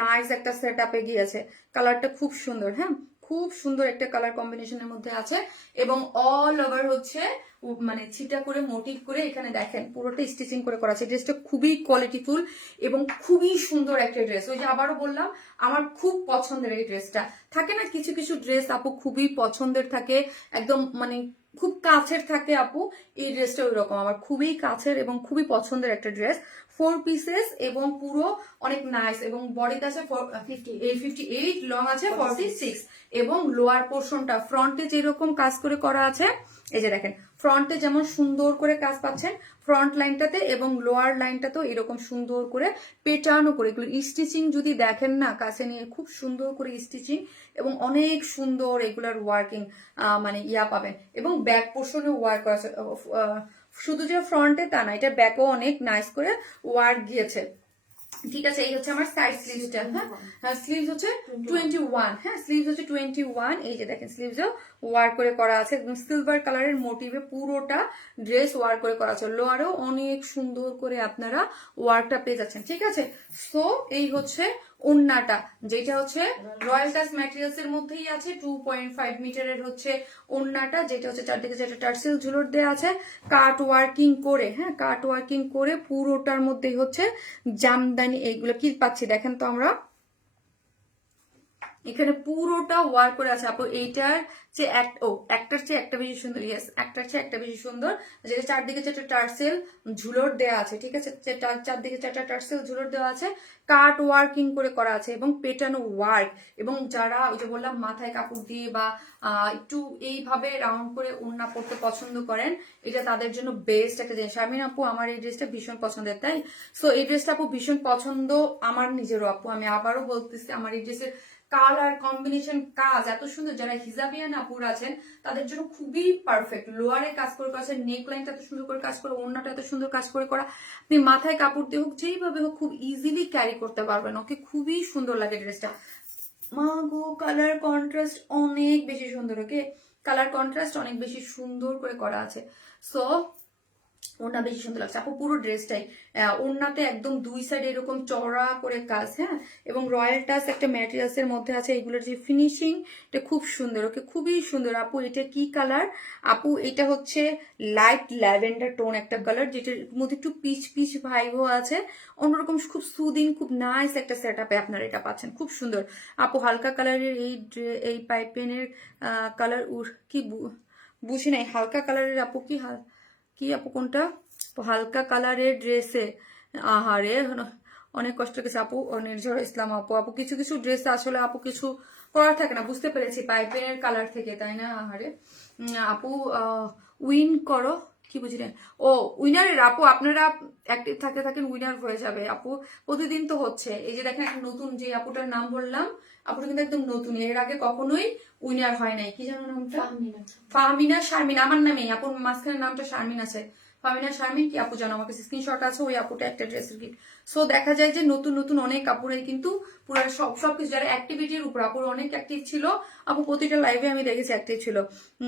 নাইস একটা সেট আপে গিয়েছে। কালারটা খুব সুন্দর। হ্যাঁ, খুব সুন্দর একটা কালার কম্বিনেশনের মধ্যে আছে এবং অল ওভার হচ্ছে মানে ছিটা করে মোটিভ করে এখানে দেখেন পুরোটা স্টিচিং করে করা আছে। ড্রেসটা খুবই কোয়ালিটিফুল এবং খুবই সুন্দর একটা ড্রেস। ওই যে আবারও বললাম, আমার খুব পছন্দের এই ড্রেসটা। থাকে না কিছু কিছু ড্রেস আপু খুবই পছন্দের থাকে, একদম মানে খুব কাছের থাকে আপু, এই ড্রেসটা ওই রকম আমার খুবই কাছের এবং খুবই পছন্দের একটা ড্রেস। 4 পিসেস এবং পুরো অনেক নাইস এবং বডিতে আছে 58, লং আছে 46 এবং লোয়ার পোর্শনটা ফ্রন্টে যেরকম কাজ করে করা আছে, এই যে দেখেন ফ্রন্টে যেমন সুন্দর করে কাজ পাচ্ছেন ফ্রন্ট লাইনটাতে এবং লোয়ার লাইনটাতেও এরকম সুন্দর করে পেটানো করে, এগুলো স্টিচিং যদি দেখেন না কাছে নিয়ে, খুব সুন্দর করে স্টিচিং এবং অনেক সুন্দর এগুলার ওয়ার্কিং মানে ইয়া পাবেন। এবং ব্যাক পোর্শনে ওয়ার্ক করা আছে, শুধু যে ফ্রন্টে তা না, এটা ব্যাকও অনেক নাইস করে ওয়ার্ক গিয়েছে। ঠিক আছে, এই হচ্ছে আমার সাইড স্লিভসটা। হ্যাঁ, স্লিভস হচ্ছে 21। হ্যাঁ, স্লিভস হচ্ছে 21। এই যে দেখেন স্লিভসও ওয়ার্ক করে করা আছে একদম সিলভার কালারের মোটিভে পুরোটা ড্রেস ওয়ার্ক করে করা আছে। লোয়ারেও অনেক সুন্দর করে আপনারা ওয়ার্কটা পেয়ে যাচ্ছেন। ঠিক আছে, সো এই হচ্ছে ওন্নাটা, যেটা হচ্ছে রয়্যাল টাচ ম্যাটেরিয়ালস এর মধ্যেই আছে। 2.5 মিটারের হচ্ছে ওন্নাটা, যেটা হচ্ছে চারদিকে যেটা টার্সেল ঝুলর দেওয়া আছে কাট ওয়ার্কিং করে। হ্যাঁ, কাট ওয়ার্কিং করে পুরোটার মধ্যেই হচ্ছে জামদানি এইগুলো কি পাচ্ছি দেখেন তো আমরা এখানে পুরোটা ওয়ার্ক করে আছে আপু। এইটার যে একটার চেয়ে একটা বেশি সুন্দর, ইয়েস একটার চেয়ে একটা বেশি সুন্দর, যেটা চারদিকে যেটা টার্সেল ঝুলর দেওয়া আছে। ঠিক আছে, চারদিকে চারটা টার্সেল ঝুলর দেওয়া আছে, কাট ওয়ার্কিং করে করা আছে এবং পেটানো ওয়ার্ক। এবং যারা ওই যে বললাম মাথায় কাপড় দিয়ে বা একটু এইভাবে রাউন্ড করে ওড়না পরতে পছন্দ করেন, এটা তাদের জন্য বেস্ট একটা জিনিস। শারমিন আপু আমার এই ড্রেসটা ভীষণ পছন্দের, তাই সো এই ড্রেসটা আপু ভীষণ পছন্দ আমার নিজেরও আপু। আমি আবারও বলতেছি, আমার এই ড্রেসের কালার কম্বিনেশন কাজ এত সুন্দর, যারা হিজাবিয়ান আপুর আছেন তাদের জন্য খুবই পারফেক্ট। লোয়ারে কাজ করে করা, নেক লাইনটা এত সুন্দর করে কাজ করে, ওড়নাটা এত সুন্দর কাজ করে করা, আপনি মাথায় কাপড় দিয়ে হোক যেইভাবে হোক খুব ইজিলি ক্যারি করতে পারবেন। ওকে, খুবই সুন্দর লাগে ড্রেসটা। মা গো, কালার কন্ট্রাস্ট অনেক বেশি সুন্দর। ওকে, কালার কন্ট্রাস্ট অনেক বেশি সুন্দর করে করা আছে। সো ওড়না বেশি সুন্দর লাগছে আপু পুরো ড্রেসটাই। ওড়নাতে একদম দুই সাইডে এরকম চড়া করে কাজ। হ্যাঁ, এবং রয়্যাল টাচ একটা ম্যাটেরিয়ালস এর মধ্যে আছে, এগুলোর যে ফিনিশিং এটা খুব সুন্দর। ওকে, খুবই সুন্দর আপু। এটা কি কালার আপু? এটা হচ্ছে লাইট ল্যাভেন্ডার টোন একটা কালার, যেটার মধ্যে একটু পিচ পিচ ভাইবও আছে, অন্যরকম খুব সুদিং, খুব নাইস একটা সেট আপে আপনারা এটা পাচ্ছেন। খুব সুন্দর আপু। হালকা কালারের এই পাইপেনের কালার কি বুঝি নাই, হালকা কালারের আপু কি কি আপু কোনটা? হালকা কালারের ড্রেসে আহারে অনেক কষ্ট গেছে আপু। নির্ঝর ইসলাম আপু, আপু কিছু কিছু ড্রেসে আসলে আপু কিছু করার থাকে না, বুঝতে পেরেছি পাইপেনের কালার থেকে, তাই না? আহারে আপু উইন করো কি বুঝি না। ও উইনারের আপু, আপনারা অ্যাক্টিভ থাকতে থাকেন উইনার হয়ে যাবে আপু। প্রতিদিন তো হচ্ছে, এই যে দেখেন একটা নতুন যে আপুটার নাম বললাম, আপুটা কিন্তু একদম নতুন, এর আগে কখনোই উইনার হয় নাই। কি জানো নামটা? ফাহমিনা শারমিন, আমার নামেই আপুর মাঝখানে নামটা শারমিন আছে। ফাহমিনা শারমিন কি আপু জানো, আমাকে স্ক্রিনশট আছে ওই আপুটা একটা ড্রেসের গিফট। সো দেখা যায় যে নতুন নতুন অনেক আপুরাই কিন্তু পুরো সবকিছু যারা অ্যাক্টিভিটির উপর, আপুর অনেক অ্যাক্টিভ ছিল আপু, প্রতিটা লাইভে আমি দেখেছি অ্যাক্টিভ ছিল।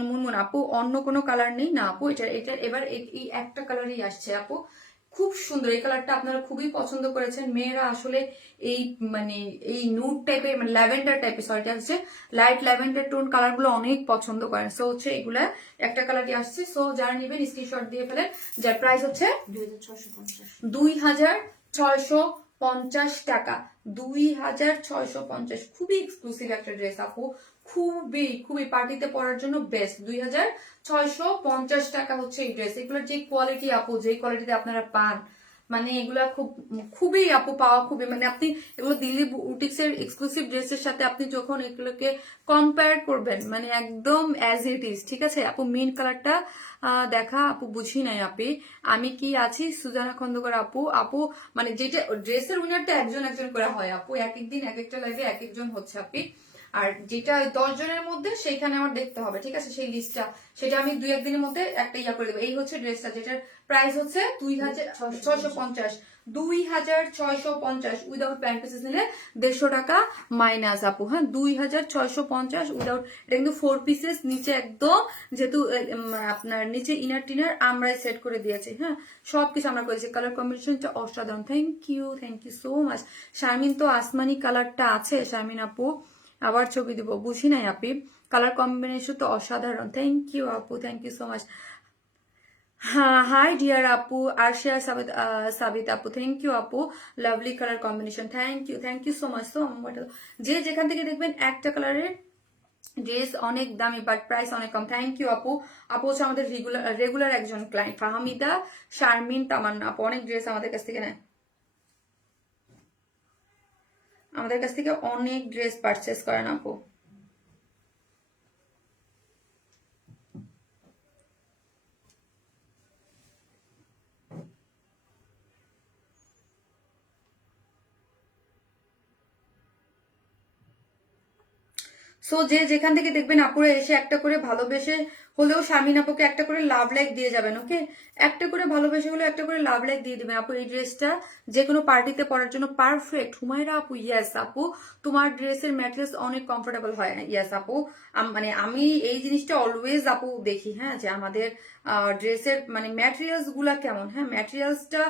মুনমুন আপু অন্য কোনো কালার নেই না আপু, এটা এবার এই একটা কালারই আসছে আপু। খুব সুন্দর এই কালারটা, আপনারা খুবই পছন্দ করেছেন। মেয়েরা আসলে এই মানে এই নুড টাইপের মানে ল্যাভেন্ডার টাইপের, সরি এটা হচ্ছে লাইট ল্যাভেন্ডার টোন কালার গুলো অনেক পছন্দ করেন। সো হচ্ছে এগুলা একটা কালারই আসছে। সো যারা নিবেন স্ক্রিনশট দিয়ে ফেলেন, যার প্রাইস হচ্ছে 2650 টাকা। 2650, খুবই এক্সক্লুসিভ একটা ড্রেস আপু, খুবই খুবই পার্টিতে পরার জন্য বেস্ট। 2650 টাকা হচ্ছে এই ড্রেস। এগুলোর যে কোয়ালিটি আপু, যে কোয়ালিটিতে আপনারা পান মানে এগুলা খুবই আপু পাওয়া খুবই, মানে আপনি এগুলো দিল্লি বুটিক্স এর এক্সক্লুসিভ ড্রেসের সাথে আপনি যখন এগুলোকে কম্পেয়ার করবেন মানে একদম অ্যাজ ইট ইজ। ঠিক আছে আপু, মেন কালারটা দেখা আপু বুঝি নাই আপি। আমি কি আছি সুজানা খন্দকার আপু। আপু মানে যেটা ড্রেসের উইনারটা একজন একজন করে হয় আপু, এক এক দিন এক একটা লাইভে এক একজন হচ্ছে আপি। আর যেটা 10 জনের মধ্যে সেইখানে আমার দেখতে হবে, ঠিক আছে সেই লিস্টটা, সেটা আমি 2-1 দিনের মধ্যে একটা ইয়া করে দেবো। এই হচ্ছে ড্রেসটা, যেটার প্রাইস হচ্ছে 2650, 2650 উইদাউট প্যান্ট পিসেস নিলে 150 টাকা মাইনাস আপু। হ্যাঁ 2650 উইদাউট, এটা কিন্তু 4 পিসেস নিচে একদম, যেহেতু আপনার নিচে ইনার টিনার আমরাই সেট করে দিয়েছি। হ্যাঁ সবকিছু আমরা করেছি, কালার কম্বিনেশনটা অসাধারণ। Thank you so much. Sharmin তো আসমানি কালারটা আছে শারমিন আপু, আবার ছবি দিব বুঝি নাই আপি, কালার কম্বিনেশন তো অসাধারণ। থ্যাংক ইউ আপু, থ্যাংক ইউ সো মাচ। হ্যাঁ হাই ডিয়ার আপু, আরশিয়া সাবিত আপু, থ্যাংক ইউ আপু, lovely colour combination, thank you so much. তো যে যেখান থেকে দেখবেন একটা কালারের ড্রেস অনেক দামি বাট প্রাইস অনেক কম। থ্যাংক ইউ আপু। আপু হচ্ছে আমাদের রেগুলার একজন ক্লায়েন্ট, ফাহমিদা শারমিন তামান্না আপু, অনেক ড্রেস আমাদের কাছ থেকে নেয়, আমাদের কাছ থেকে অনেক ড্রেস পারচেস করেন আপু। সো যে যেখান থেকে দেখবেন আপুরা এসে একটা করে ভালোবেসে হলেও শারমিন আপুকে একটা করে লাভ লাইক দিয়ে যাবেন। ওকে, একটা করে ভালোবেসে হলেও একটা করে লাভ লাইক দিয়ে দিবেন আপু। এই ড্রেসটা যে কোনো পার্টিতে পরার জন্য পারফেক্ট। হুমায়রা আপু ইয়েস আপু, তোমার ড্রেসের ম্যাটেরিয়ালস অনেক কমফোর্টেবল হয়। ইয়েস আপু, মানে আমি এই জিনিসটা অলওয়েজ আপু দেখি, হ্যাঁ যে আমাদের ড্রেসের মানে ম্যাটেরিয়ালস গুলা কেমন। হ্যাঁ ম্যাটেরিয়ালসটা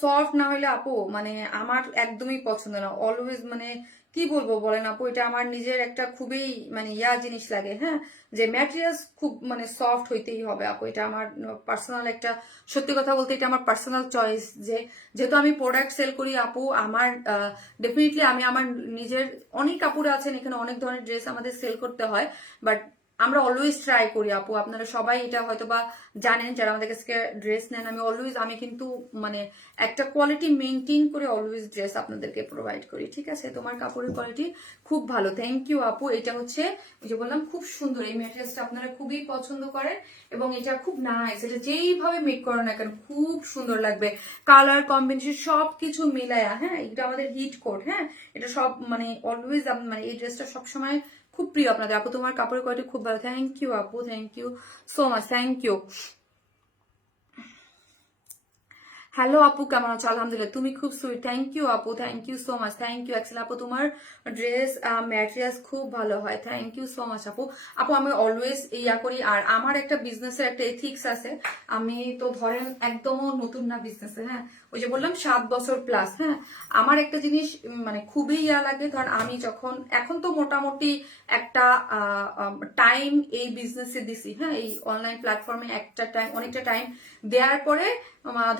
সফট না হলে আপু মানে আমার একদমই পছন্দ না। অলওয়েজ মানে কি বলবো বলেন আপু, এটা আমার নিজের একটা খুবই মানে জিনিস লাগে। হ্যাঁ যে ম্যাটেরিয়ালস খুব মানে সফট হইতেই হবে আপু, এটা আমার পার্সোনাল একটা, সত্যি কথা বলতে এটা আমার পার্সোনাল চয়েস। যে যেহেতু আমি প্রোডাক্ট সেল করি আপু, আমার ডেফিনেটলি আমি আমার নিজের, অনেক কাপড় আছেন এখানে অনেক ধরনের ড্রেস আমাদের সেল করতে হয়, বাট আমরা অলওয়েজ ট্রাই করি আপু। আপনারা সবাই এটা হয়তো বা জানেন যারা আমাদের কাছে ড্রেস নেন, আমি কিন্তু মানে একটা কোয়ালিটি মেনটেন করে অলওয়েজ ড্রেস আপনাদেরকে প্রোভাইড করি। ঠিক আছে, তোমার কাপড়ের কোয়ালিটি খুব ভালো, থ্যাংক ইউ আপু। এটা হচ্ছে যে বললাম খুব সুন্দর, এই ম্যাটেরিয়ালসটা আপনারা খুবই পছন্দ করেন এবং এটা খুব নাইস। এটা যেইভাবে মেক করো না কেন খুব সুন্দর লাগবে, কালার কম্বিনেশন সবকিছু মিলায়া। হ্যাঁ এটা আমাদের হিট কোট। হ্যাঁ এটা সব মানে অলওয়েজ মানে এই ড্রেসটা সবসময় খুব প্রিয় আপনাদের আপু। তোমার কাপড়ের কোয়ালিটি খুব ভালো, থ্যাংক ইউ আপু, thank you so much, thank you. Hello আপু কেমন আছো? আলহামদুলিল্লাহ, তুমি খুব সুইট, থ্যাংক ইউ আপু, thank you so much, thank you actually আপু, তোমার ড্রেস ম্যাটেরিয়ালস খুব ভালো হয়, থ্যাংক ইউ সো মাচ আপু। আপু আমি অলওয়েজ ইয়া করি, আর আমার একটা বিজনেসের একটা এথিক্স আছে। আমি তো ধরেন একদমও নতুন না বিজনেসে। হ্যাঁ ওই যে বললাম 7 বছর প্লাস। হ্যাঁ আমার একটা জিনিস মানে খুবই লাগে, ধর আমি যখন এখন তো মোটামুটি একটা টাইম এই বিজনেসে দিছি। হ্যাঁ এই অনলাইন প্ল্যাটফর্মে একটা টাইম, অনেকটা টাইম দেওয়ার পরে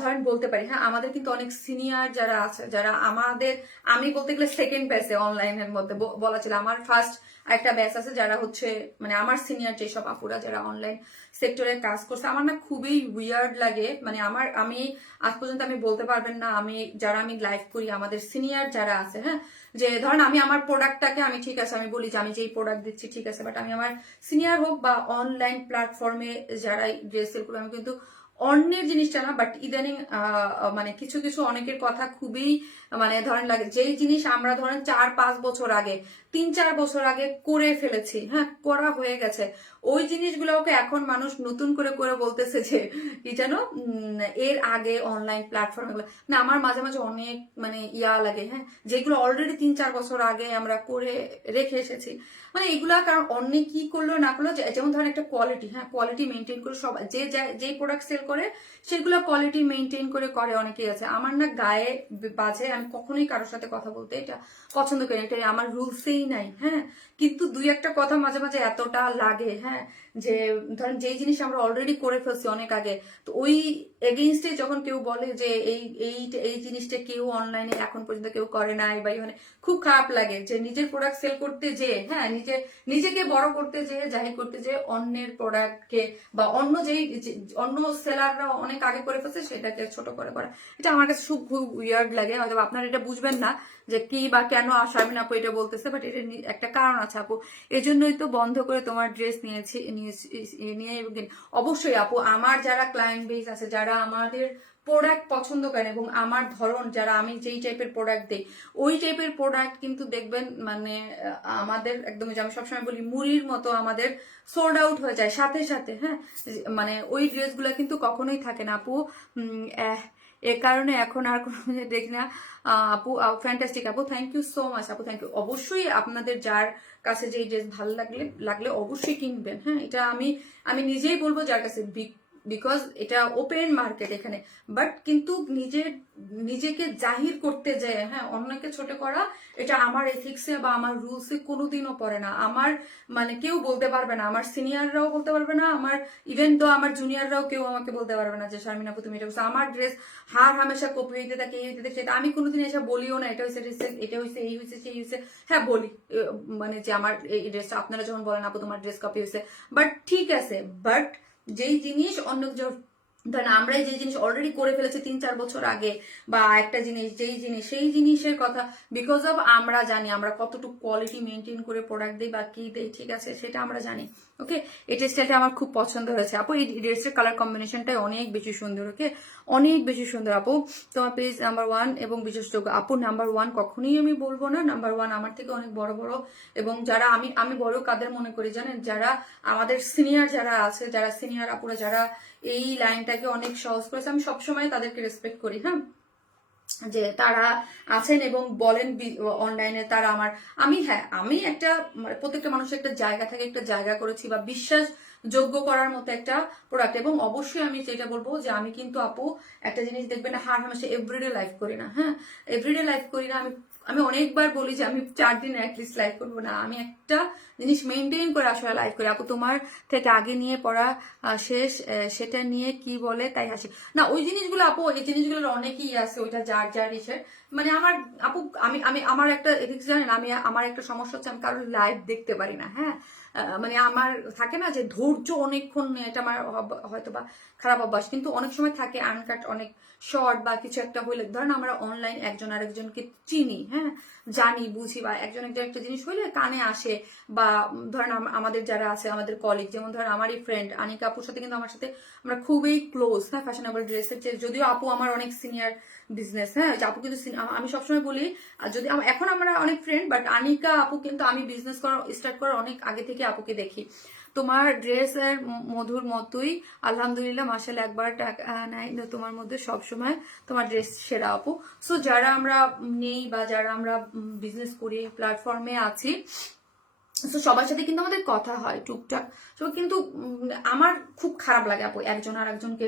ধরেন বলতে পারি হ্যাঁ আমাদের কিন্তু অনেক সিনিয়র যারা আছে, যারা আমাদের, আমি বলতে গেলে সেকেন্ড ব্যাচে অনলাইনের মধ্যে বলা ছিল। আমার ফার্স্ট একটা ব্যাচ আছে যারা হচ্ছে মানে আমার সিনিয়র যেসব আপুরা যারা অনলাইন সেক্টরে কাজ করছে, আমার না খুবই উইয়ার্ড লাগে। মানে আমি আজ পর্যন্ত আমি বলতে পারবেন না, আমি যারা আমি লাইভ করি আমাদের সিনিয়র যারা আছে, হ্যাঁ যে ধরেন আমি আমার প্রোডাক্টটাকে আমি ঠিক আছে আমি বলি যে আমি যেই প্রোডাক্ট দিচ্ছি ঠিক আছে, বাট আমি আমার সিনিয়র হোক বা অনলাইন প্ল্যাটফর্মে যারা ড্রেস সেল করবে, আমি কিন্তু অন্যের জিনিসটা না, বাট ইদানিং মানে কিছু কিছু অনেকের কথা খুবই মানে ধরেন লাগে, যেই জিনিস আমরা ধরেন 4-5 বছর আগে 3-4 বছর আগে করে ফেলেছি, হ্যাঁ করা হয়ে গেছে, ওই জিনিসগুলোকে এখন মানুষ নতুন করে করে বলতেছে যে কি যেন এর আগে অনলাইন প্ল্যাটফর্ম এগুলো না। আমার মাঝে মাঝে অনেক মানে লাগে, হ্যাঁ যেগুলো অলরেডি 3-4 বছর আগে আমরা করে রেখে এসেছি, মানে এগুলা কারণ অন্য কি করলো না করলো, যেমন ধরেন একটা কোয়ালিটি, হ্যাঁ কোয়ালিটি মেনটেন করে সবাই যেই প্রোডাক্ট সেল করে সেগুলো কোয়ালিটি মেনটেন করে করে অনেকেই আছে। আমার না গায়ে বাজে, আমি কখনোই কারোর সাথে কথা বলতে এটা পছন্দ করি না, এটা আমার রুলসেই লাগেই নাই, হ্যাঁ, কিন্তু দুই একটা কথা মাঝে মাঝে এতটা লাগে, হ্যাঁ, যে ধরেন যেই জিনিস আমরা অলরেডি করে ফেলছি অনেক আগে, তো ওই এগেইনস্টে যখন কেউ বলে যে এই এই এই জিনিসটা কেউ অনলাইনে এখন পর্যন্ত কেউ করে নাই বা মানে খুব খারাপ লাগে যে নিজের প্রোডাক্ট সেল করতে যে, হ্যাঁ, নিজেকে বড় করতে যে, জাহির করতে যে অন্যের প্রোডাক্টকে বা অন্য যেই অন্য সেলাররা অনেক আগে করে ফেলছে সেটাকে ছোট করে করা, এটা আমার কাছে খুব উইয়ার্ড লাগে। হয়তো আপনারা এটা বুঝবেন না যে কি বা কেন শারমিন আপু এটা বলতেছে, বাট এটা একটা কারণ আছে আপু, এই জন্যই তো বন্ধ করে তোমার ড্রেস নিয়ে অবশ্যই আপু আমার যারা ক্লায়েন্ট বেস আছে, যারা আমাদের প্রোডাক্ট পছন্দ করেন এবং আমার ধরন যারা আমি যেই টাইপের প্রোডাক্ট দিই ওই টাইপের প্রোডাক্ট কিন্তু দেখবেন মানে আমাদের একদম, যে আমি সবসময় বলি মুড়ির মতো আমাদের সোল্ড আউট হয়ে যায় সাথে সাথে, হ্যাঁ, মানে ওই ড্রেসগুলো কিন্তু কখনোই থাকে না আপু। এ কারণে এখন আর কোনো দেখি না। আপু ফ্যান্টাস্টিক আপু, থ্যাংক ইউ সো মাচ আপু, থ্যাংক ইউ। অবশ্যই আপনাদের যার কাছে যে ড্রেস ভালো লাগলে অবশ্যই কিনবেন, হ্যাঁ, এটা আমি নিজেই বলবো যার কাছে, বিকজ এটা ওপেন মার্কেট এখানে, বাট কিন্তু নিজেকে জাহির করতে যায়, হ্যাঁ, অন্যকে ছোট করা, এটা আমার এথিক্সে বা আমার রুলসে কোনোদিনও পড়ে না। আমার মানে কেউ বলতে পারবে না, আমার সিনিয়ররাও বলতে পারবে না, আমার ইভেন তো আমার জুনিয়ররাও কেউ আমাকে বলতে পারবে না যে শারমিন আপু তুমি এটা করছো। আমার ড্রেস হামেশা কপি হইতে থাকে, এই হইতে থাকে, সেটা আমি কোনোদিন এসে বলিও না এটা হয়েছে এটা হয়েছে এই হয়েছে সেই হয়েছে, হ্যাঁ বলি মানে যে আমার এই ড্রেসটা, আপনারা যখন বলেন আপু তোমার ড্রেস কপি হয়েছে, বাট ঠিক আছে, বাট যেই জিনিস অন্য ধরেন আমরা যে জিনিস অলরেডি করে ফেলেছি 3-4 বছর আগে, বা একটা জিনিস সেই জিনিসের কথা, বিকজ অফ আমরা জানি আমরা কতটুকু কোয়ালিটি মেনটেন করে প্রোডাক্ট দিই বা কি দিই, ঠিক আছে, সেটা আমরা জানি। ওকে, এই স্টাইলটা আমার খুব পছন্দ হয়েছে আপু, এই ড্রেসের কালার কম্বিনেশনটাই অনেক বেশি সুন্দর। ওকে, অনেক বেশি সুন্দর আপু, তোমার পেজ নাম্বার 1 এবং বিশেষযোগ্য আপু। নাম্বার 1 কখনোই আমি বলবো না, নাম্বার 1 আমার থেকে অনেক বড় বড়, এবং যারা আমি বড় কাদের মনে করি জানেন, যারা আমাদের সিনিয়র যারা আছে, যারা সিনিয়র আপুরা যারা এই লাইনটাকে অনেক সহজ করেছে, আমি সবসময় তাদেরকে রেসপেক্ট করি, হ্যাঁ, যে তারা আছেন এবং বলেন অনলাইনে তারা আমি একটা প্রত্যেকটা মানুষের একটা জায়গা থাকে, একটা জায়গা করেছি বা বিশ্বাস যোগ্য করার মতো একটা প্রোডাক্ট। এবং অবশ্যই আমি যেটা বলবো যে আমি কিন্তু আপু একটা জিনিস দেখবেন না, হামেশা এভরিডে লাইফ করি না, হ্যাঁ, এভরিডে লাইফ করি না। আমি অনেকবার বলি যে আমি 4 দিন অ্যাটলিস্ট লাইভ করবো না, আমি একটা জিনিস মেনটেন করে আসলে লাইভ করি। আপু তোমার থেকে আগে নিয়ে পড়া শেষ, সেটা নিয়ে কি বলে তাই হাসি না, ওই জিনিসগুলো আপু, এই জিনিসগুলোর অনেকই আছে, ওইটা যার ইসের মানে আমার আপু, আমি আমার একটা এদিক জানেন, আমার একটা সমস্যা হচ্ছে আমি কারোর লাইভ দেখতে পারি না, হ্যাঁ, মানে আমার থাকে না যে ধৈর্য অনেকক্ষণ, এটা আমার হয়তো বা খারাপ অভ্যাস, কিন্তু অনেক সময় থাকে আনকাট অনেক শর্ট বা কিছু একটা হইলে, ধরেন আমরা অনলাইন একজন আরেকজনকে চিনি, হ্যাঁ, জানি বুঝি, বা একজন একটা জিনিস হইলে কানে আসে, বা ধরেন আমাদের যারা আছে আমাদের কলিগ, যেমন ধরেন আমারই ফ্রেন্ড আনিকা আপুর সাথে কিন্তু আমার সাথে আমরা খুবই ক্লোজ, হ্যাঁ, ফ্যাশনেবল ড্রেসের চেয়ে, যদিও আপু আমার অনেক সিনিয়র বিজনেস, হ্যাঁ, আপু কিন্তু আমি সবসময় বলি যদি এখন আমরা অনেক ফ্রেন্ড, বাট আনিকা আপু কিন্তু আমি বিজনেস স্টার্ট করার অনেক আগে থেকে আপুকে দেখি। তোমার ড্রেসের মধুর মতোই আলহামদুলিল্লাহ, মাশাআল্লাহ, একবার টাকা নাই তোমার মধ্যে সবসময় তোমার ড্রেস সেরা আপু। সো যারা আমরা নেই বা যারা আমরা বিজনেস করি, প্ল্যাটফর্মে আছি, তো সবার সাথে কিন্তু আমাদের কথা হয় টুকটাক, তো কিন্তু আমার খুব খারাপ লাগে আপু একজন আর একজনকে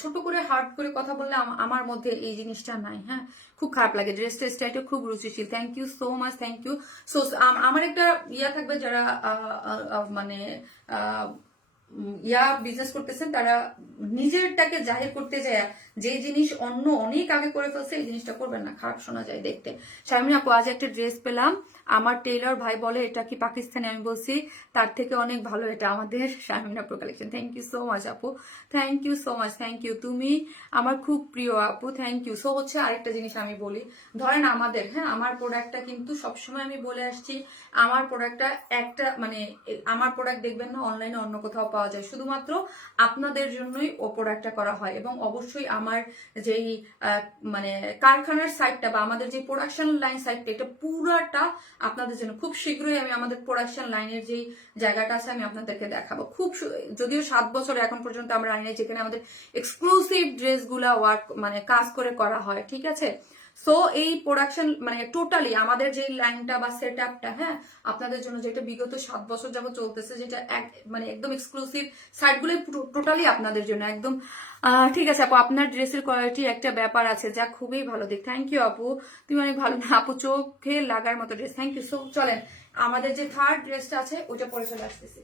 ছোট করে হার্ড করে কথা বললে, আমার মধ্যে এই জিনিসটা নাই, হ্যাঁ, খুব খারাপ লাগে। ড্রেস টেস্টটা খুব রুচিশীল, thank you so much, thank you. So আমার একটা ইয়া থাকবে, যারা মানে বিজনেস করতেছেন তারা নিজেরটাকে জাহির করতে যায়, যে জিনিস অন্য অনেক আগে করে ফেলছে এই জিনিসটা করবেন না, খারাপ শোনা যায় দেখতে। শারমিন আপু আজ একটা ড্রেস পেলাম, আমার টেইলর ভাই বলে এটা কি পাকিস্তানি, আমি বলছি তার থেকে অনেক ভালো এটা আমাদের শারমিন আপু collection. Thank you so much আপু, thank you so much, thank you, তুমি আমার খুব প্রিয় আপু, থ্যাংক ইউ। সো হচ্ছে আরেকটা জিনিস আমি বলি, ধরেন আমাদের, হ্যাঁ, আমার প্রোডাক্টটা কিন্তু সবসময় আমি বলে আসছি, আমার প্রোডাক্টটা একটা মানে আমার প্রোডাক্ট দেখবেন না অনলাইনে অন্য কোথাও পাওয়া যায়, শুধুমাত্র আপনাদের জন্যই ও প্রোডাক্টটা করা হয়। এবং অবশ্যই আমার যেই মানে কারখানার সাইডটা বা আমাদের যে প্রোডাকশন লাইন সাইডটা, এটা পুরাটা আপনাদের জন্য। খুব শীঘ্রই আমি আমাদের প্রোডাকশন লাইনের যে জায়গাটা আছে আমি আপনাদেরকে দেখাবো, যদিও 7 বছর এখন পর্যন্ত আমরা আনি, যেখানে আমাদের এক্সক্লুসিভ ড্রেসগুলা ওয়ার্ক মানে কাজ করে করা হয়, ঠিক আছে। সো এই প্রোডাকশন মানে টোটালি আমাদের যে লাইনটা বা সেট আপটা, হ্যাঁ, আপনাদের জন্য যেটা বিগত 7 বছর যাবত চলতেছে, যেটা মানে একদম এক্সক্লুসিভ সাইটগুলো টোটালি আপনাদের জন্য একদম। ঠিক আছে আপু, আপনার ড্রেসের কোয়ালিটি একটা ব্যাপার আছে যা খুবই ভালো দিক। থ্যাংক ইউ আপু, তুমি অনেক ভালো না আপু, চোখে লাগার মতো ড্রেস, থ্যাংক ইউ। সো চলেন আমাদের যে থার্ড ড্রেসটা আছে ওইটা পরে চলে আসতেছি।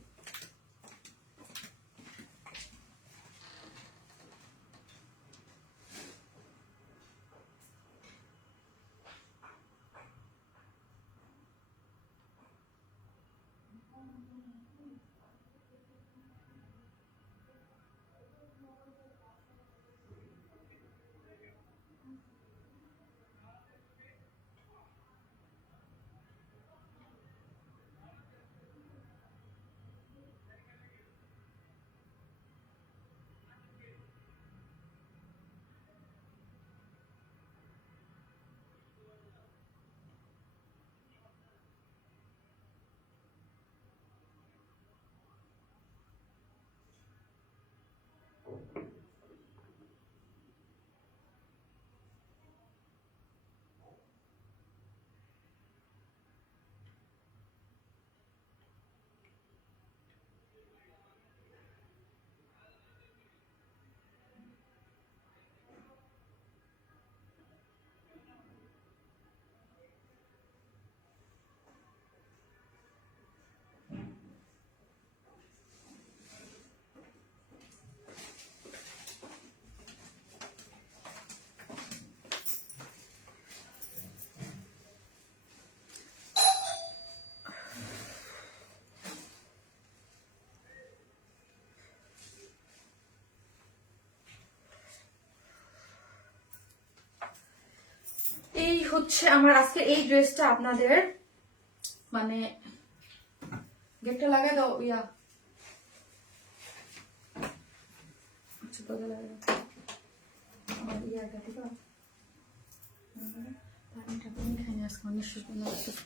এই হচ্ছে আমার আজকে এই ড্রেসটা আপনাদের, মানে গেটটা লাগাই দাও ইয়া, আচ্ছা তোদের লাগাই দাও আমার ইয়াটা, ঠিক আছে পানিটা পানি খাইনি আজকে নিশ্চয় লাগতেছে।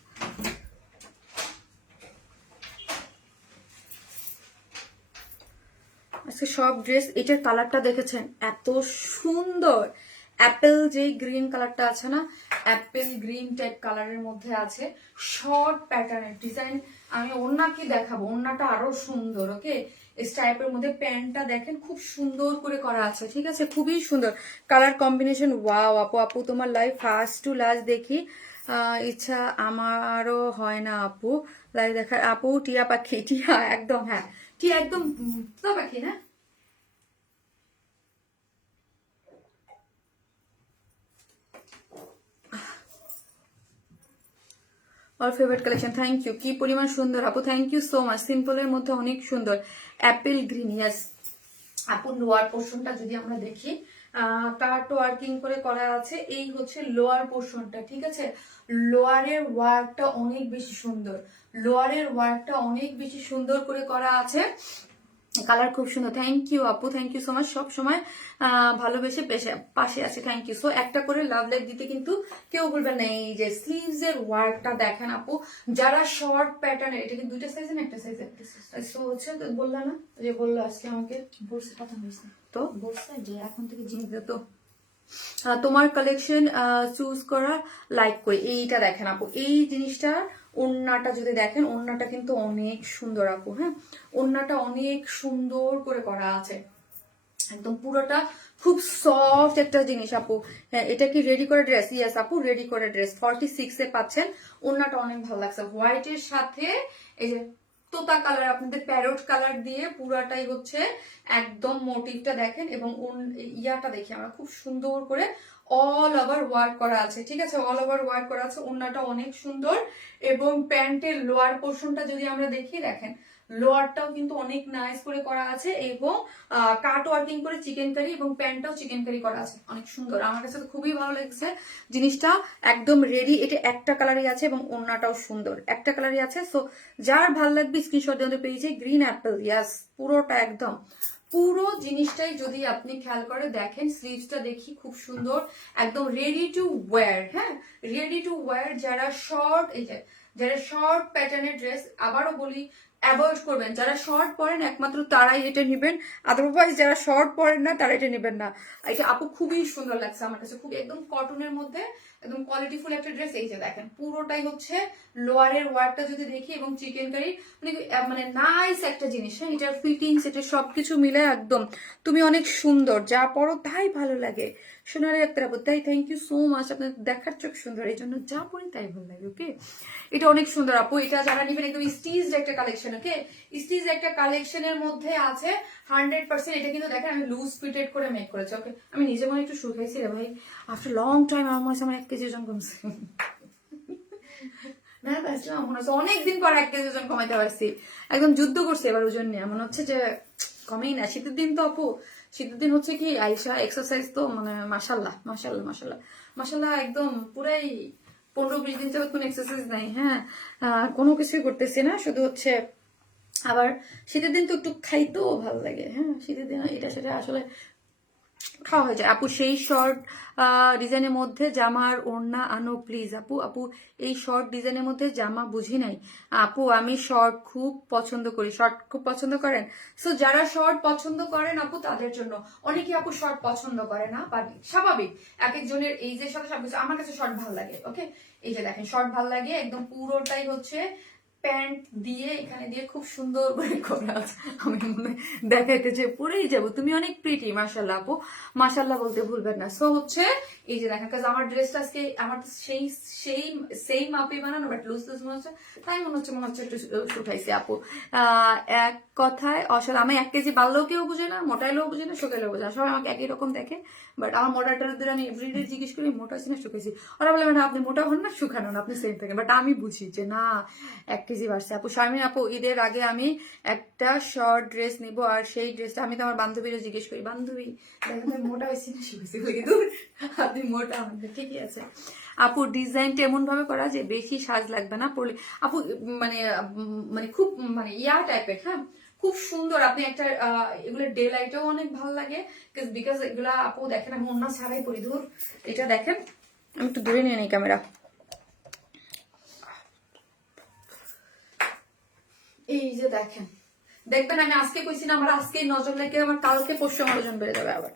আজকে সব ড্রেস, এটার কালারটা দেখেছেন এত সুন্দর, অ্যাপেল যে গ্রিন কালারটা আছে না, অ্যাপেল গ্রিন টাইপ কালারের মধ্যে আছে, শর্ট প্যাটার্নের ডিজাইন। আমি ওড়নাকে দেখাবো, ওড়নাটা আরো সুন্দর। ওকে, স্ট্রাইপের মধ্যে প্যান্টটা দেখেন খুব সুন্দর করে করা আছে, ঠিক আছে, খুবই সুন্দর কালার কম্বিনেশন। ওয়াও আপু, আপু তোমার লাইভ ফার্স্ট টু লাস্ট দেখি, ইচ্ছা আমারও হয় না আপু লাইভ দেখার। আপু টিয়া পাখি, টিয়া একদম, হ্যাঁ টিয়া একদম তোতা পাখি না। और फेवरेट কালেকশন, থ্যাংক ইউ। কি পরিমাণ সুন্দর আপু, থ্যাংক ইউ সো মাচ। সিম্পলের মধ্যে অনেক সুন্দর অ্যাপেল গ্রিন, ইয়াস আপু। লোয়ার পোর্শনটা যদি আমরা দেখি, কাট ওয়ার্কিং করে করা আছে, এই হচ্ছে লোয়ার পোর্শনটা, ঠিক আছে। লোয়ারের ওয়ার্কটা অনেক বেশি সুন্দর, লোয়ারের ওয়ার্কটা অনেক বেশি সুন্দর করে করা আছে, কালার খুব সুন্দর। থ্যাংক ইউ আপু, থ্যাংক ইউ সো মাচ। সব সময় ভালোবেসে পাশে আছে, থ্যাংক ইউ। সো একটা করে লাভ লাইক দিতে কিন্তু কেউ বলবেন না। এই যে স্লিভস এর ওয়ার্কটা দেখেন আপু, যারা শর্ট প্যাটার্নের, এটা কি দুইটা সাইজে না একটা সাইজে? সো হচ্ছে বললা না যে, বললো আজকে আমাকে, বলছে কথা হয়েছে তো, বলছে যে এখন থেকে জিনিস তো তোমার কালেকশন চুজ করা লাইক কই। এইটা দেখেন আপু, এই জিনিসটা ওড়নাটা যদি দেখেন, ওড়নাটা কিন্তু অনেক সুন্দর আপু, হ্যাঁ ওড়নাটা অনেক সুন্দর করে করা আছে, একদম পুরোটা খুব সফট একটা জিনিস আপু। হ্যাঁ এটা কি রেডি করা ড্রেস? ইয়েস আপু রেডি করা ড্রেস, 46 এ পাচ্ছেন। ওড়নাটা অনেক ভালো লাগছে, হোয়াইটের সাথে এই যে তোতা কালার, আপনাদের প্যারট কালার দিয়ে পুরাটাই হচ্ছে একদম মোটিভটা দেখেন, এবং ইয়াটা দেখি আমরা খুব সুন্দর করে অল ওভার ওয়ার্ক করা আছে, ঠিক আছে, অল ওভার ওয়ার্ক করা আছে। ওড়নাটা অনেক সুন্দর, এবং প্যান্টের লোয়ার পোর্শনটা যদি আমরা দেখি, দেখেন লোয়ারটাও কিন্তু অনেক নাইস করে করা আছে, এবং কাট ওয়ার্কিং করে চিকেন কারি, এবং প্যান্টটাও চিকেন কারি করা আছে, অনেক সুন্দর। আমার কাছে তো খুবই ভালো লাগছে জিনিসটা, একদম রেডি। এটা একটা কালারই আছে, এবং ওড়নাটাও সুন্দর, একটা কালারই আছে। সো যার ভালো লাগবে স্ক্রিনশট দিয়ে পেয়েছে। গ্রিন অ্যাপেল, ইয়াস পুরোটা একদম, পুরো জিনিসটাই যদি আপনি খেয়াল করে দেখেন, স্লিভসটা দেখি খুব সুন্দর, একদম রেডি টু ওয়্যার, হ্যাঁ রেডি টু ওয়্যার। যারা শর্ট, এই যে যারা শর্ট প্যাটার্নের ড্রেস, আবারও বলি অ্যাভয়েড করবেন। যারা শর্ট পরেন একমাত্র তারাই এটা নেবেন, আদারওয়াইজ যারা শর্ট পরেন না তারা এটা নেবেন না। এটা আপু খুবই সুন্দর লাগছে আমার কাছে, খুবই একদম কটনের মধ্যে একদম কোয়ালিটিফুল একটা ড্রেস। এই যে দেখেন পুরোটাই হচ্ছে লোয়ারের ওয়ার্কটা যদি দেখি এবং চিকেন কারি মানে মানে নাইস একটা জিনিস। হ্যাঁ, এটার ফিটিংস এটা সবকিছু মিলে একদম তুমি অনেক সুন্দর, যা পরো তাই ভালো লাগে। সোনারে একটা আপু, তাই থ্যাংক ইউ সো মাচ, আপনার দেখার চোখ সুন্দর, এই জন্য যা পরি তাই ভালো লাগে। ওকে, এটা অনেক সুন্দর আপু। এটা যারা নিবেন একদম স্টিচড একটা কালেকশন। ওকে, স্টিচ একটা কালেকশনের মধ্যে আছে 100%। এটা কিন্তু দেখেন আমি লুজ ফিটেড করে মেক করেছি। ওকে, আমি নিজে মনে একটু শুকাইছি রে ভাই, আফটার লং টাইম আমার মনে হচ্ছে আমার 1 কেজি ওজন কমছে। না মনে হচ্ছে অনেকদিন পর 1 কেজি ওজন কমাইতে পারছি, একদম যুদ্ধ করছে এবার ওজন নিয়ে। মনে হচ্ছে যে কমেই না। শীতের দিন তো আপু, শীতের দিন হচ্ছে কি আইসা এক্সারসাইজ তো মানে মাশাল্লাহ মাশাল্লাহ মাশাল্লাহ মাশাল্লাহ, একদম পুরাই 15-20 দিন যাবত কোনো এক্সারসাইজ নাই। হ্যাঁ, কোনো কিছুই করতেছি না, শুধু হচ্ছে আবার শীতের দিন তো একটু খাইতেও ভালো লাগে। হ্যাঁ, শীতের দিন এটা সেটা আসলে খাওয়া হয়ে যায়। আপু সেই শর্ট ডিজাইনের মধ্যে জামার ওড়না আনো প্লিজ। আপু আপু এই শর্ট ডিজাইনের মধ্যে জামা বুঝি নাই আপু, আমি শর্ট খুব পছন্দ করি। শর্ট খুব পছন্দ করেন? সো যারা শর্ট পছন্দ করেন আপু তাদের জন্য। অনেকে আপু শর্ট পছন্দ করে না, বাট স্বাভাবিক, এক একজনের এই যে সাথে সবকিছু। আমার কাছে শর্ট ভালো লাগে। ওকে, এই যে দেখেন শর্ট ভালো লাগে, একদম পুরোটাই হচ্ছে প্যান্ট দিয়ে এখানে দিয়ে খুব সুন্দর করে করা আছে। আমি মনে দেখাইতে যে পরেই যাবো। তুমি অনেক প্রিটি, মাশাল্লাহ আপু, মাশাল্লাহ বলতে ভুলবেন না। সো হচ্ছে এই যে দেখেন, কাজ আমার ড্রেসটা আজকে আমার সেই সেই সেই মাপে বানানো, বাট লুজ লুজ মনে হচ্ছে, তাই মনে হচ্ছে একটু শুকাইছি আপু। এক কথায় অসাধারণ। আমি 1 কেজি বাড়লেও কেউ বুঝে না, মোটাইলেও বুঝে না, শুকাইলেও বুঝে না, সবাই আমাকে একই রকম দেখে। বাট আমার মোটাটাদের আমি এভরিডে জিজ্ঞেস করি মোটা হচ্ছে না শুকাইছি, ওরা বলে ম্যাডাম আপনি মোটা হন না, শুকানো না, আপনি সেম থাকেন। বাট আমি বুঝি যে না 1 কেজি বাড়ছে। আপু শারমিন আপু, ঈদের আগে আমি একটা শর্ট ড্রেস নিব, আর সেই ড্রেসটা আমি তো আমার বান্ধবীরা জিজ্ঞেস করি, বান্ধবী দেখেন মোটা হয়েছি না শুকেছি, আপনি মোটা আমাদের ঠিকই আছে। আপু ডিজাইনটা এমন ভাবে করা যে বেশি সাজ লাগবে না পরলে। আপু মানে মানে খুব মানে ইয়া টাইপের, হ্যাঁ খুব সুন্দর। আপনি একটা এগুলো ডে লাইটেও অনেক ভালো লাগে, বিকজ এগুলা আপু দেখেন আমি অন্য ছাড়াই পরি। ধর এটা দেখেন, আমি একটু দূরে নিয়ে নিই ক্যামেরা। এই যে দেখেন, দেখবেন আমি আজকে কইছি না আমার আজকে নজর লেগে আমার কালকে পরশু আমার ওজন বেড়ে যাবে আবার।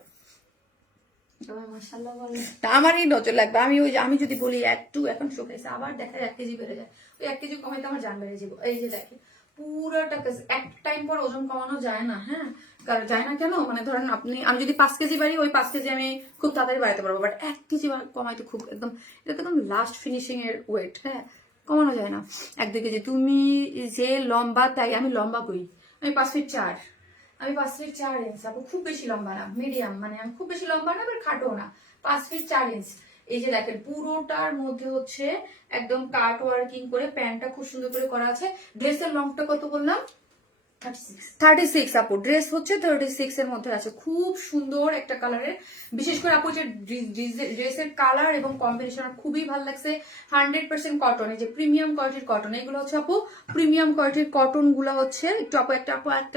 আমারই নজর লাগবে। আমি যদি বলি একটু এখন শুকাইছে, আবার দেখা যায় 1 কেজি বেড়ে যায়, ওই 1 কেজি কমাইতে আমার জান বেড়ে যাবো। এই যে দেখেন পুরোটা এক টাইম পর ওজন কমানো যায় না। হ্যাঁ, কারণ যায় না কেন, মানে ধরেন আমি যদি 5 কেজি বাড়ি, ওই 5 কেজি আমি খুব তাড়াতাড়ি বাড়াতে পারবো, বাট 1 কেজি কমাইতে খুব একদম, এটা তো একদম লাস্ট ফিনিশিং এর ওয়েট। হ্যাঁ, কমানো যায় না 1-2 কেজি। তুমি যে লম্বা, তাই আমি লম্বা করি, আমি 5 ফিট 4, আমি 5 ফিট 4 ইঞ্চ। আপু খুব বেশি লম্বা না, মিডিয়াম, মানে আমি খুব বেশি লম্বা না আবার খাটো না, 5 ফিট 4 ইঞ্চ। এই যে দেখেন পুরোটার মধ্যে হচ্ছে একদম কাট ওয়ার্কিং করে প্যান্টটা খুব সুন্দর করে করা আছে। ড্রেসের লংটা কত বললাম? 36 আপু, ড্রেস হচ্ছে 36 এর মধ্যে আছে, খুব সুন্দর একটা কালারের। বিশেষ করে আপু যে ড্রেসের কালার এবং কম্বিনেশন খুবই ভালো লাগছে। 100% কটন, এই যে প্রিমিয়াম কোয়ালিটির কটন, এগুলো হচ্ছে আপু প্রিমিয়াম কোয়ালিটির কটন গুলা হচ্ছে। একটু আপু একটা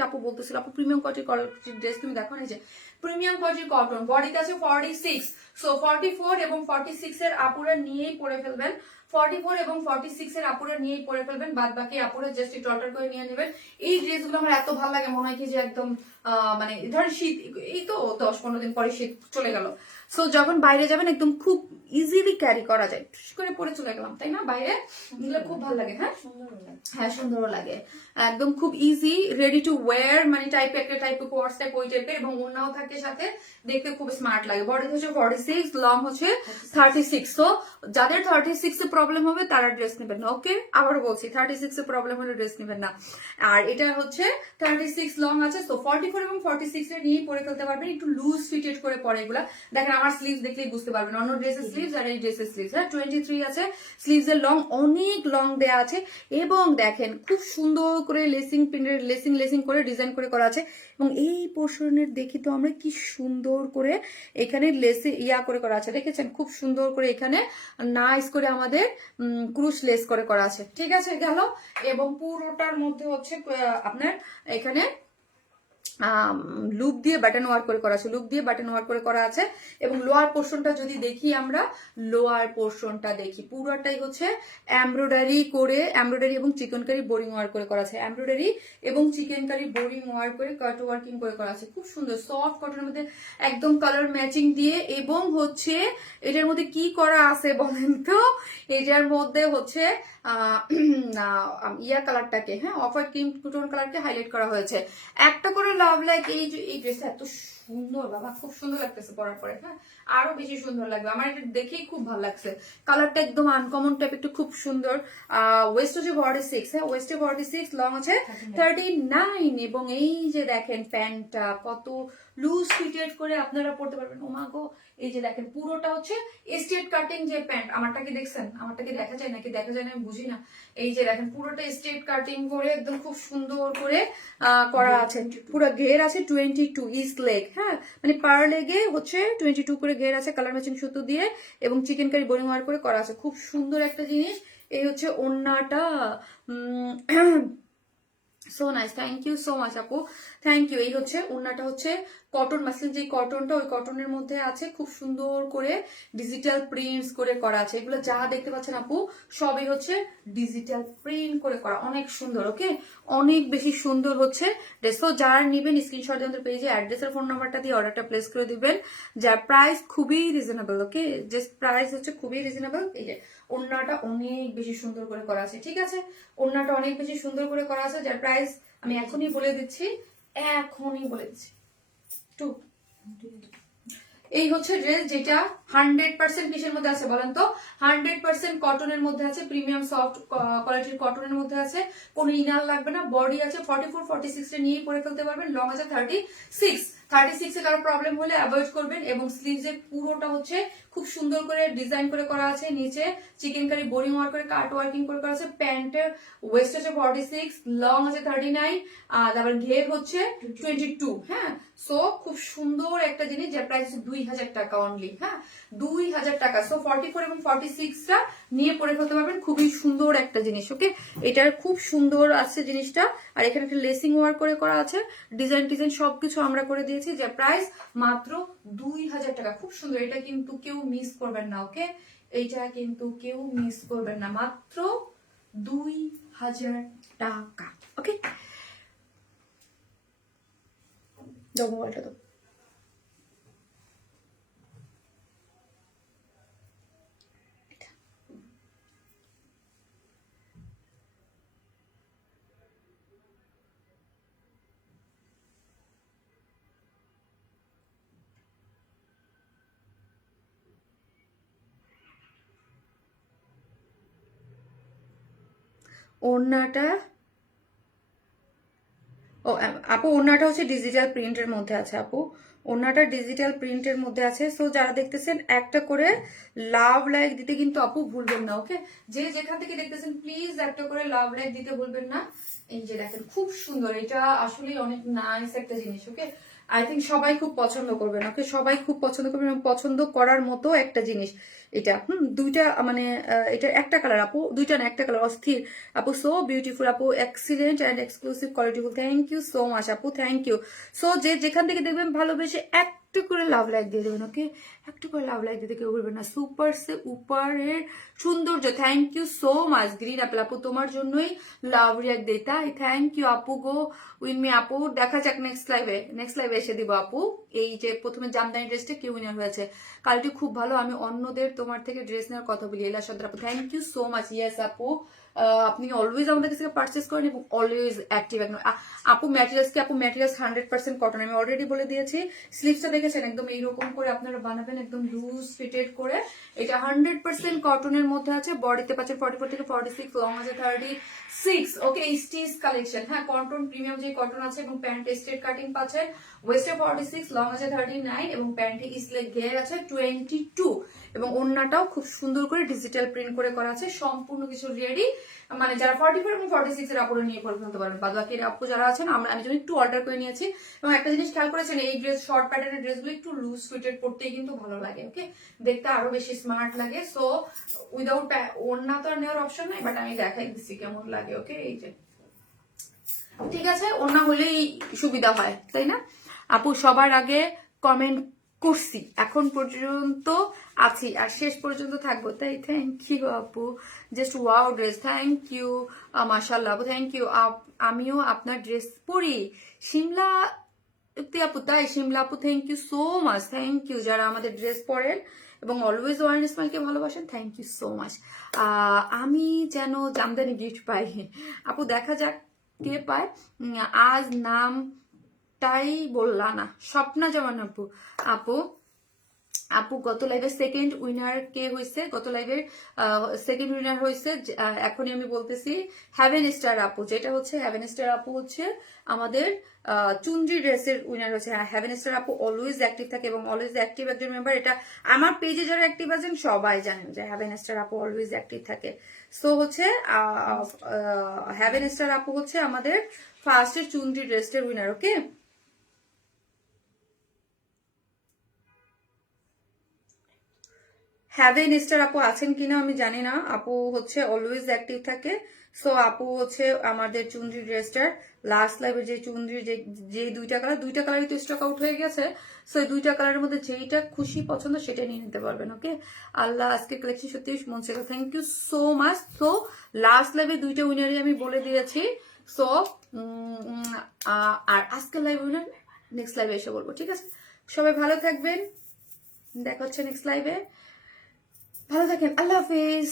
আপু বলতেছিল আপু প্রিমিয়াম কোয়ালিটির ড্রেস তুমি দেখো না, এই যে প্রিমিয়াম কোয়ালিটির কটন, বডিতে আছে 46, সো 44 এবং 46 এর আপুরা নিয়েই পরে ফেলবেন। 44 এবং 46 এর আপুরা নিয়েই পরে ফেলবেন, বাদ বাকি আপুরা জাস্ট একটু অল্টার করে নিয়ে নেবেন। এই ড্রেসগুলো আমার এত ভালো লাগে, মনে হয় কি যে একদম মানে ধরেন শীত, এই তো 10-15 দিন পরে শীত চলে গেল, সো যখন বাইরে যাবেন একদম খুব ইজিলি ক্যারি করা যায়, করে পরে চলে গেলাম, তাই না? বাইরে এগুলো খুব ভালো লাগে। হ্যাঁ হ্যাঁ, সুন্দরও লাগে, একদম খুব ইজি, রেডি টু ওয়্যার মানে টাইপের একটা টাইপের কোর্স টাইপ ওই টাইপের, এবং ওড়নাও থাকে সাথে, দেখতে খুব স্মার্ট লাগে। বডি হচ্ছে 46, লং হচ্ছে 36। সো যাদের 36 এ প্রবলেম হবে তারা ড্রেস নেবেন না। ওকে, আবার বলছি 36 এ প্রবলেম হলে ড্রেস নেবেন না। আর এটা হচ্ছে 36 লং আছে, তো 44 এবং 46 এর নিয়েই পরে ফেলতে পারবেন। একটু লুজ ফিটেড করে পরে এগুলা দেখেন, আমার স্লিভস দেখলেই বুঝতে পারবেন, অন্য ড্রেসের স্লিভস আর এই ড্রেসের স্লিভস। হ্যাঁ, 23 আছে স্লিভস এর লং, অনেক লং দেয়া আছে, এবং দেখেন খুব সুন্দর করে লেসিং পিনের লেসিং করে ডিজাইন করে করা আছে। এবং এই পোর্শনের দেখি তো আমরা কি সুন্দর করে এখানে লেসে ইয়া করে করা আছে, দেখেছেন খুব সুন্দর করে এখানে নাইস করে আমাদের ক্রুশ লেস করে করা আছে। ঠিক আছে, গেল। এবং পুরোটার মধ্যে হচ্ছে আপনার এখানে লুপ দিয়ে বাটন ওয়ার্ক করে করা আছে, লুপ দিয়ে বাটন ওয়ার্ক করে করা আছে। এবং লোয়ার পোর্শনটা যদি দেখি আমরা, লোয়ার পোর্শনটা দেখি পুরোটাই হচ্ছে এমব্রয়ডারি করে, এমব্রয়ডারি এবং চিকেনকারি বোরিং ওয়ার্ক করে করা আছে, এমব্রয়ডারি এবং চিকেনকারি বোরিং ওয়ার্ক করে কাট ওয়ার্কিং করে করা আছে। খুব সুন্দর সফট কটনের মধ্যে একদম কালার ম্যাচিং দিয়ে। এবং হচ্ছে এটার মধ্যে কি করা আছে বলেন তো, এটার মধ্যে হচ্ছে ইয়া কালারটাকে, হ্যাঁ অফ হোয়াইট ক্রিম টোন কালারকে হাইলাইট করা হয়েছে। একটা করে লাভ লাইক এই যে এই ড্রেসটা এত সুন্দর বাবা, খুব সুন্দর লাগতেছে পরার পরে, হ্যাঁ আরো বেশি সুন্দর লাগবে। আমার এটা দেখেই খুব ভালো লাগছে, কালারটা একদম আনকমন টাইপ, একটু খুব সুন্দর। ওয়েস্ট হচ্ছে 46, হ্যাঁ ওয়েস্টে 46, লং আছে 39। এবং এই যে দেখেন প্যান্টটা কত লুজ ফিটেড করে আপনারা পড়তে পারবেন। ওমাগো এই যে দেখেন পুরোটা হচ্ছে স্ট্রেট কাটিং যে প্যান্ট, আমারটা কি দেখছেন, আমারটা কি দেখা যায় নাকি দেখা যায় না আমি বুঝি না। এই যে দেখেন পুরোটা স্ট্রেট কাটিং করে একদম খুব সুন্দর করে করা আছে, পুরো ঘের আছে 22 ইস লেগ, হ্যাঁ মানে পার লেগে হচ্ছে 22 করে ঘের আছে, কালার ম্যাচিং সুতো দিয়ে এবং চিকেন কারি বোরিং ওয়ার্ক করে করা আছে। খুব সুন্দর একটা জিনিস। এই হচ্ছে ওড়নাটা, so nice, thank you so much আপু, থ্যাংক ইউ। এই হচ্ছে ওড়নাটা হচ্ছে কটন মাসলিন, যে কটনটা ওই কটনের মধ্যে আছে, খুব সুন্দর করে ডিজিটাল প্রিন্টস করে করা আছে। এগুলো যা দেখতে পাচ্ছেন আপু সবই হচ্ছে ডিজিটাল প্রিন্ট করে করা, অনেক সুন্দর। ওকে অনেক বেশি সুন্দর হচ্ছে ড্রেস। তো যারা নিবেন স্ক্রিনশট দিয়ে আমাদের পেজে অ্যাড্রেসের ফোন নাম্বারটা দিয়ে অর্ডারটা প্লেস করে দিবেন, যার প্রাইস খুবই রিজনেবল। ওকে জাস্ট প্রাইস হচ্ছে খুবই রিজনেবল। এই যে ওড়নাটা অনেক বেশি সুন্দর করে করা আছে, ঠিক আছে ওড়নাটা অনেক বেশি সুন্দর করে করা আছে, যার প্রাইস আমি এখনই বলে দিচ্ছি, এখনই বলে দিচ্ছি। এই হচ্ছে ড্রেস যেটা 100% কিসের মধ্যে আছে বলেন তো, 100% কটনের মধ্যে আছে, প্রিমিয়াম সফট কোয়ালিটির কটনের মধ্যে আছে, কোনো ইনার লাগবে না। বডি আছে 44 46 এ নিয়েই পরে ফেলতে পারবেন। লং আছে 36 এ কারো প্রবলেম হলে অ্যাভয়েড করবেন। এবং স্লিভসের পুরোটা হচ্ছে খুব সুন্দর করে ডিজাইন করে করা আছে, নিচে চিকেন কারি বোরিং ওয়ার্ক করে কাট ওয়ার্কিং করে করা আছে। প্যান্টের ওয়েস্ট আছে 46, লং আছে 39, তারপর ঘের হচ্ছে 22, হ্যাঁ সো খুব সুন্দর একটা জিনিস, যার প্রাইস 2000 টাকা অনলি, হ্যাঁ 2000 টাকা। সো 44 এবং 46টা নিয়ে পরে ফেলতে পারবেন, খুবই সুন্দর একটা জিনিস। ওকে এটার খুব সুন্দর আছে জিনিসটা। আর এখানে একটা লেসিং ওয়ার্ক করে করা আছে, ডিজাইন টিজাইন সবকিছু আমরা করে দিয়েছি, যার প্রাইস মাত্র 2000 টাকা। খুব সুন্দর, এটা কিন্তু কেউ মিস করবেন না। ওকে এইটা কিন্তু কেউ মিস করবেন না, মাত্র 2000 টাকা। ওকে দাও মোবাইলটা দাও। ওড়নাটা ও আপু ওড়নাটা হচ্ছে ডিজিটাল প্রিন্টের মধ্যে আছে আপু, ওড়নাটা ডিজিটাল প্রিন্টের মধ্যে আছে। সো যারা দেখতেছেন একটা করে লাভ লাইক দিতে কিন্তু আপু ভুলবেন না। ওকে যে যেখান থেকে দেখতেছেন প্লিজ একটা করে লাভ লাইক দিতে ভুলবেন না। এই যে দেখেন খুব সুন্দর, এটা আসলে অনেক নাইস একটা জিনিস। ওকে আই থিঙ্ক সবাই খুব পছন্দ করবেন। ওকে সবাই খুব পছন্দ করবেন এবং পছন্দ করার মতো একটা জিনিস এটা। দুইটা মানে এটা একটা কালার আপু, দুইটা না একটা কালার, অস্থির আপু, সো বিউটিফুল আপু, এক্সিলেন্ট অ্যান্ড এক্সক্লুসিভ কোয়ালিটিফুল। থ্যাংক ইউ সো মাচ আপু, থ্যাংক ইউ। সো যে যেখান থেকে দেখবেন ভালোবেসে একটু করে লাভ লাইক দিয়ে দেবেন। ওকে একটু করে লাভ লাইক দিতে কেউ বলবেন না। সুপার সে উপরের সৌন্দর্য, thank you so much green apple আপু, তোমার জন্যই লাভ রিয়াক্ট দেই তাই, থ্যাংক ইউ আপু গো উইন মি আপু। দেখা যাক নেক্সট লাইভে এসে দিব আপু। এই যে প্রথমে জামদানি ড্রেসটা কেউ উইনার হয়েছে, কালটি খুব ভালো, আমি অন্যদের তোমার থেকে ড্রেস নেওয়ার কথা বলি। এলা সদর আপু thank you so much. Yes আপু আপনি অলওয়েজ আমাদের কাছে পারচেস করেন এবং অলওয়েজ অ্যাক্টিভ। আপু ম্যাটেরিয়ালস কি আপু, ম্যাটেরিয়ালস 100% কটন, আমি অলরেডি বলে দিয়েছি। স্লিভসটা দেখেছেন একদম এইরকম করে আপনারা বানাবেন, একদম লুজ ফিটেড করে। এটা 100% কটনের মধ্যে আছে। বডিতে পাচ্ছেন 44 থেকে 46, লং আছে 36। ওকে স্টিচ কালেকশন, হ্যাঁ কটন প্রিমিয়াম যে কটন আছে এবং প্যান্ট স্ট্রেট কাটিং পাচ্ছেন। ওয়েস্টে 46, লং আছে 39 এবং প্যান্টে ইসলেক ঘের আছে 22 এবং ওড়নাটাও খুব সুন্দর করে ডিজিটাল প্রিন্ট করে করা আছে। সম্পূর্ণ কিছু রেডি, মানে যারা 44 এবং 46 এর আপুরে নিয়ে পরে ফেলতে পারবেন। বাদ বাকি আপু যারা আছেন আমি যদি একটু অর্ডার করে নিয়েছি। এবং একটা জিনিস খেয়াল করেছেন, এই ড্রেস শর্ট প্যাটার্নের ড্রেসগুলো একটু লুজ ফিটেড পড়তেই কিন্তু ভালো লাগে। ওকে দেখতে আরো বেশি স্মার্ট লাগে। সো উইদাউট ওড়না তো আর নেওয়ার অপশন নাই, বাট আমি দেখাই দিচ্ছি কেমন লাগে। ওকে এই যে ঠিক আছে, ওনা হলেই সুবিধা হয়, তাই না? আপু সবার আগে কমেন্ট করছি, এখন পর্যন্ত আছি আর শেষ পর্যন্ত থাকবো, তাই থ্যাংক ইউ আপু, just wow dress, thank you মাশাআল্লাহ আপু, থ্যাংক ইউ। আমিও আপনার ড্রেস পরি শিমলা আপু, তাই শিমলা আপু, thank you so much, thank you যারা আমাদের ড্রেস পরেন এবং অলওয়েজ ওয়ান স্মাইলকে ভালোবাসেন, থ্যাংক ইউ সো মাচ। আমি যেন জামদানি গিফট পাই আপু, দেখা যাক কে পায়। আজ নামটাই বললা না, স্বপ্না জামান আপু। আপু আপু গত লাইভের সেকেন্ড উইনার কে হয়েছে? গত লাইভের সেকেন্ড উইনার হয়েছে, এখনই আমি বলতেছি, হ্যাভেন স্টার আপু। যেটা হচ্ছে হ্যাভেন স্টার আপু হচ্ছে আমাদের চুনরি ড্রেসের উইনার হচ্ছে। হ্যাঁ, হ্যাভেন স্টার আপু অলওয়েজ অ্যাক্টিভ থাকে এবং অলওয়েজ অ্যাক্টিভ একজন মেম্বার। এটা আমার পেজে যারা অ্যাক্টিভ আছেন সবাই জানেন যে হ্যাভেন স্টার আপু অলওয়েজ অ্যাক্টিভ থাকে। সো হচ্ছে হ্যাভেন স্টার আপু হচ্ছে আমাদের ফার্স্টের চুনরি ড্রেসের উইনার। ওকে, হ্যাভেন স্টার আপু আছেন কিনা আমি জানি না, আপু হচ্ছে অলওয়েজ অ্যাক্টিভ থাকে। সো আপু হচ্ছে আমাদের চুনরি ড্রেসটার লাস্ট লাইভে যে চুনরি যে দুইটা কালারই তো স্টক আউট হয়ে গেছে। সো এই দুইটা কালারের মধ্যে যেইটা খুশি পছন্দ সেটা নিয়ে নিতে পারবেন। ওকে, আল্লাহ আজকে কালেকশন সত্যি মন ছিল, thank you so much. So last লাইভে দুইটা উইনারই আমি বলে দিয়েছি। সো আর আজকের লাইভ উইনার নেক্সট লাইভে এসে বলবো, ঠিক আছে? সবাই ভালো থাকবেন, দেখা হচ্ছে নেক্সট লাইভে, ভালো থাকেন, আল্লাহ হাফিজ।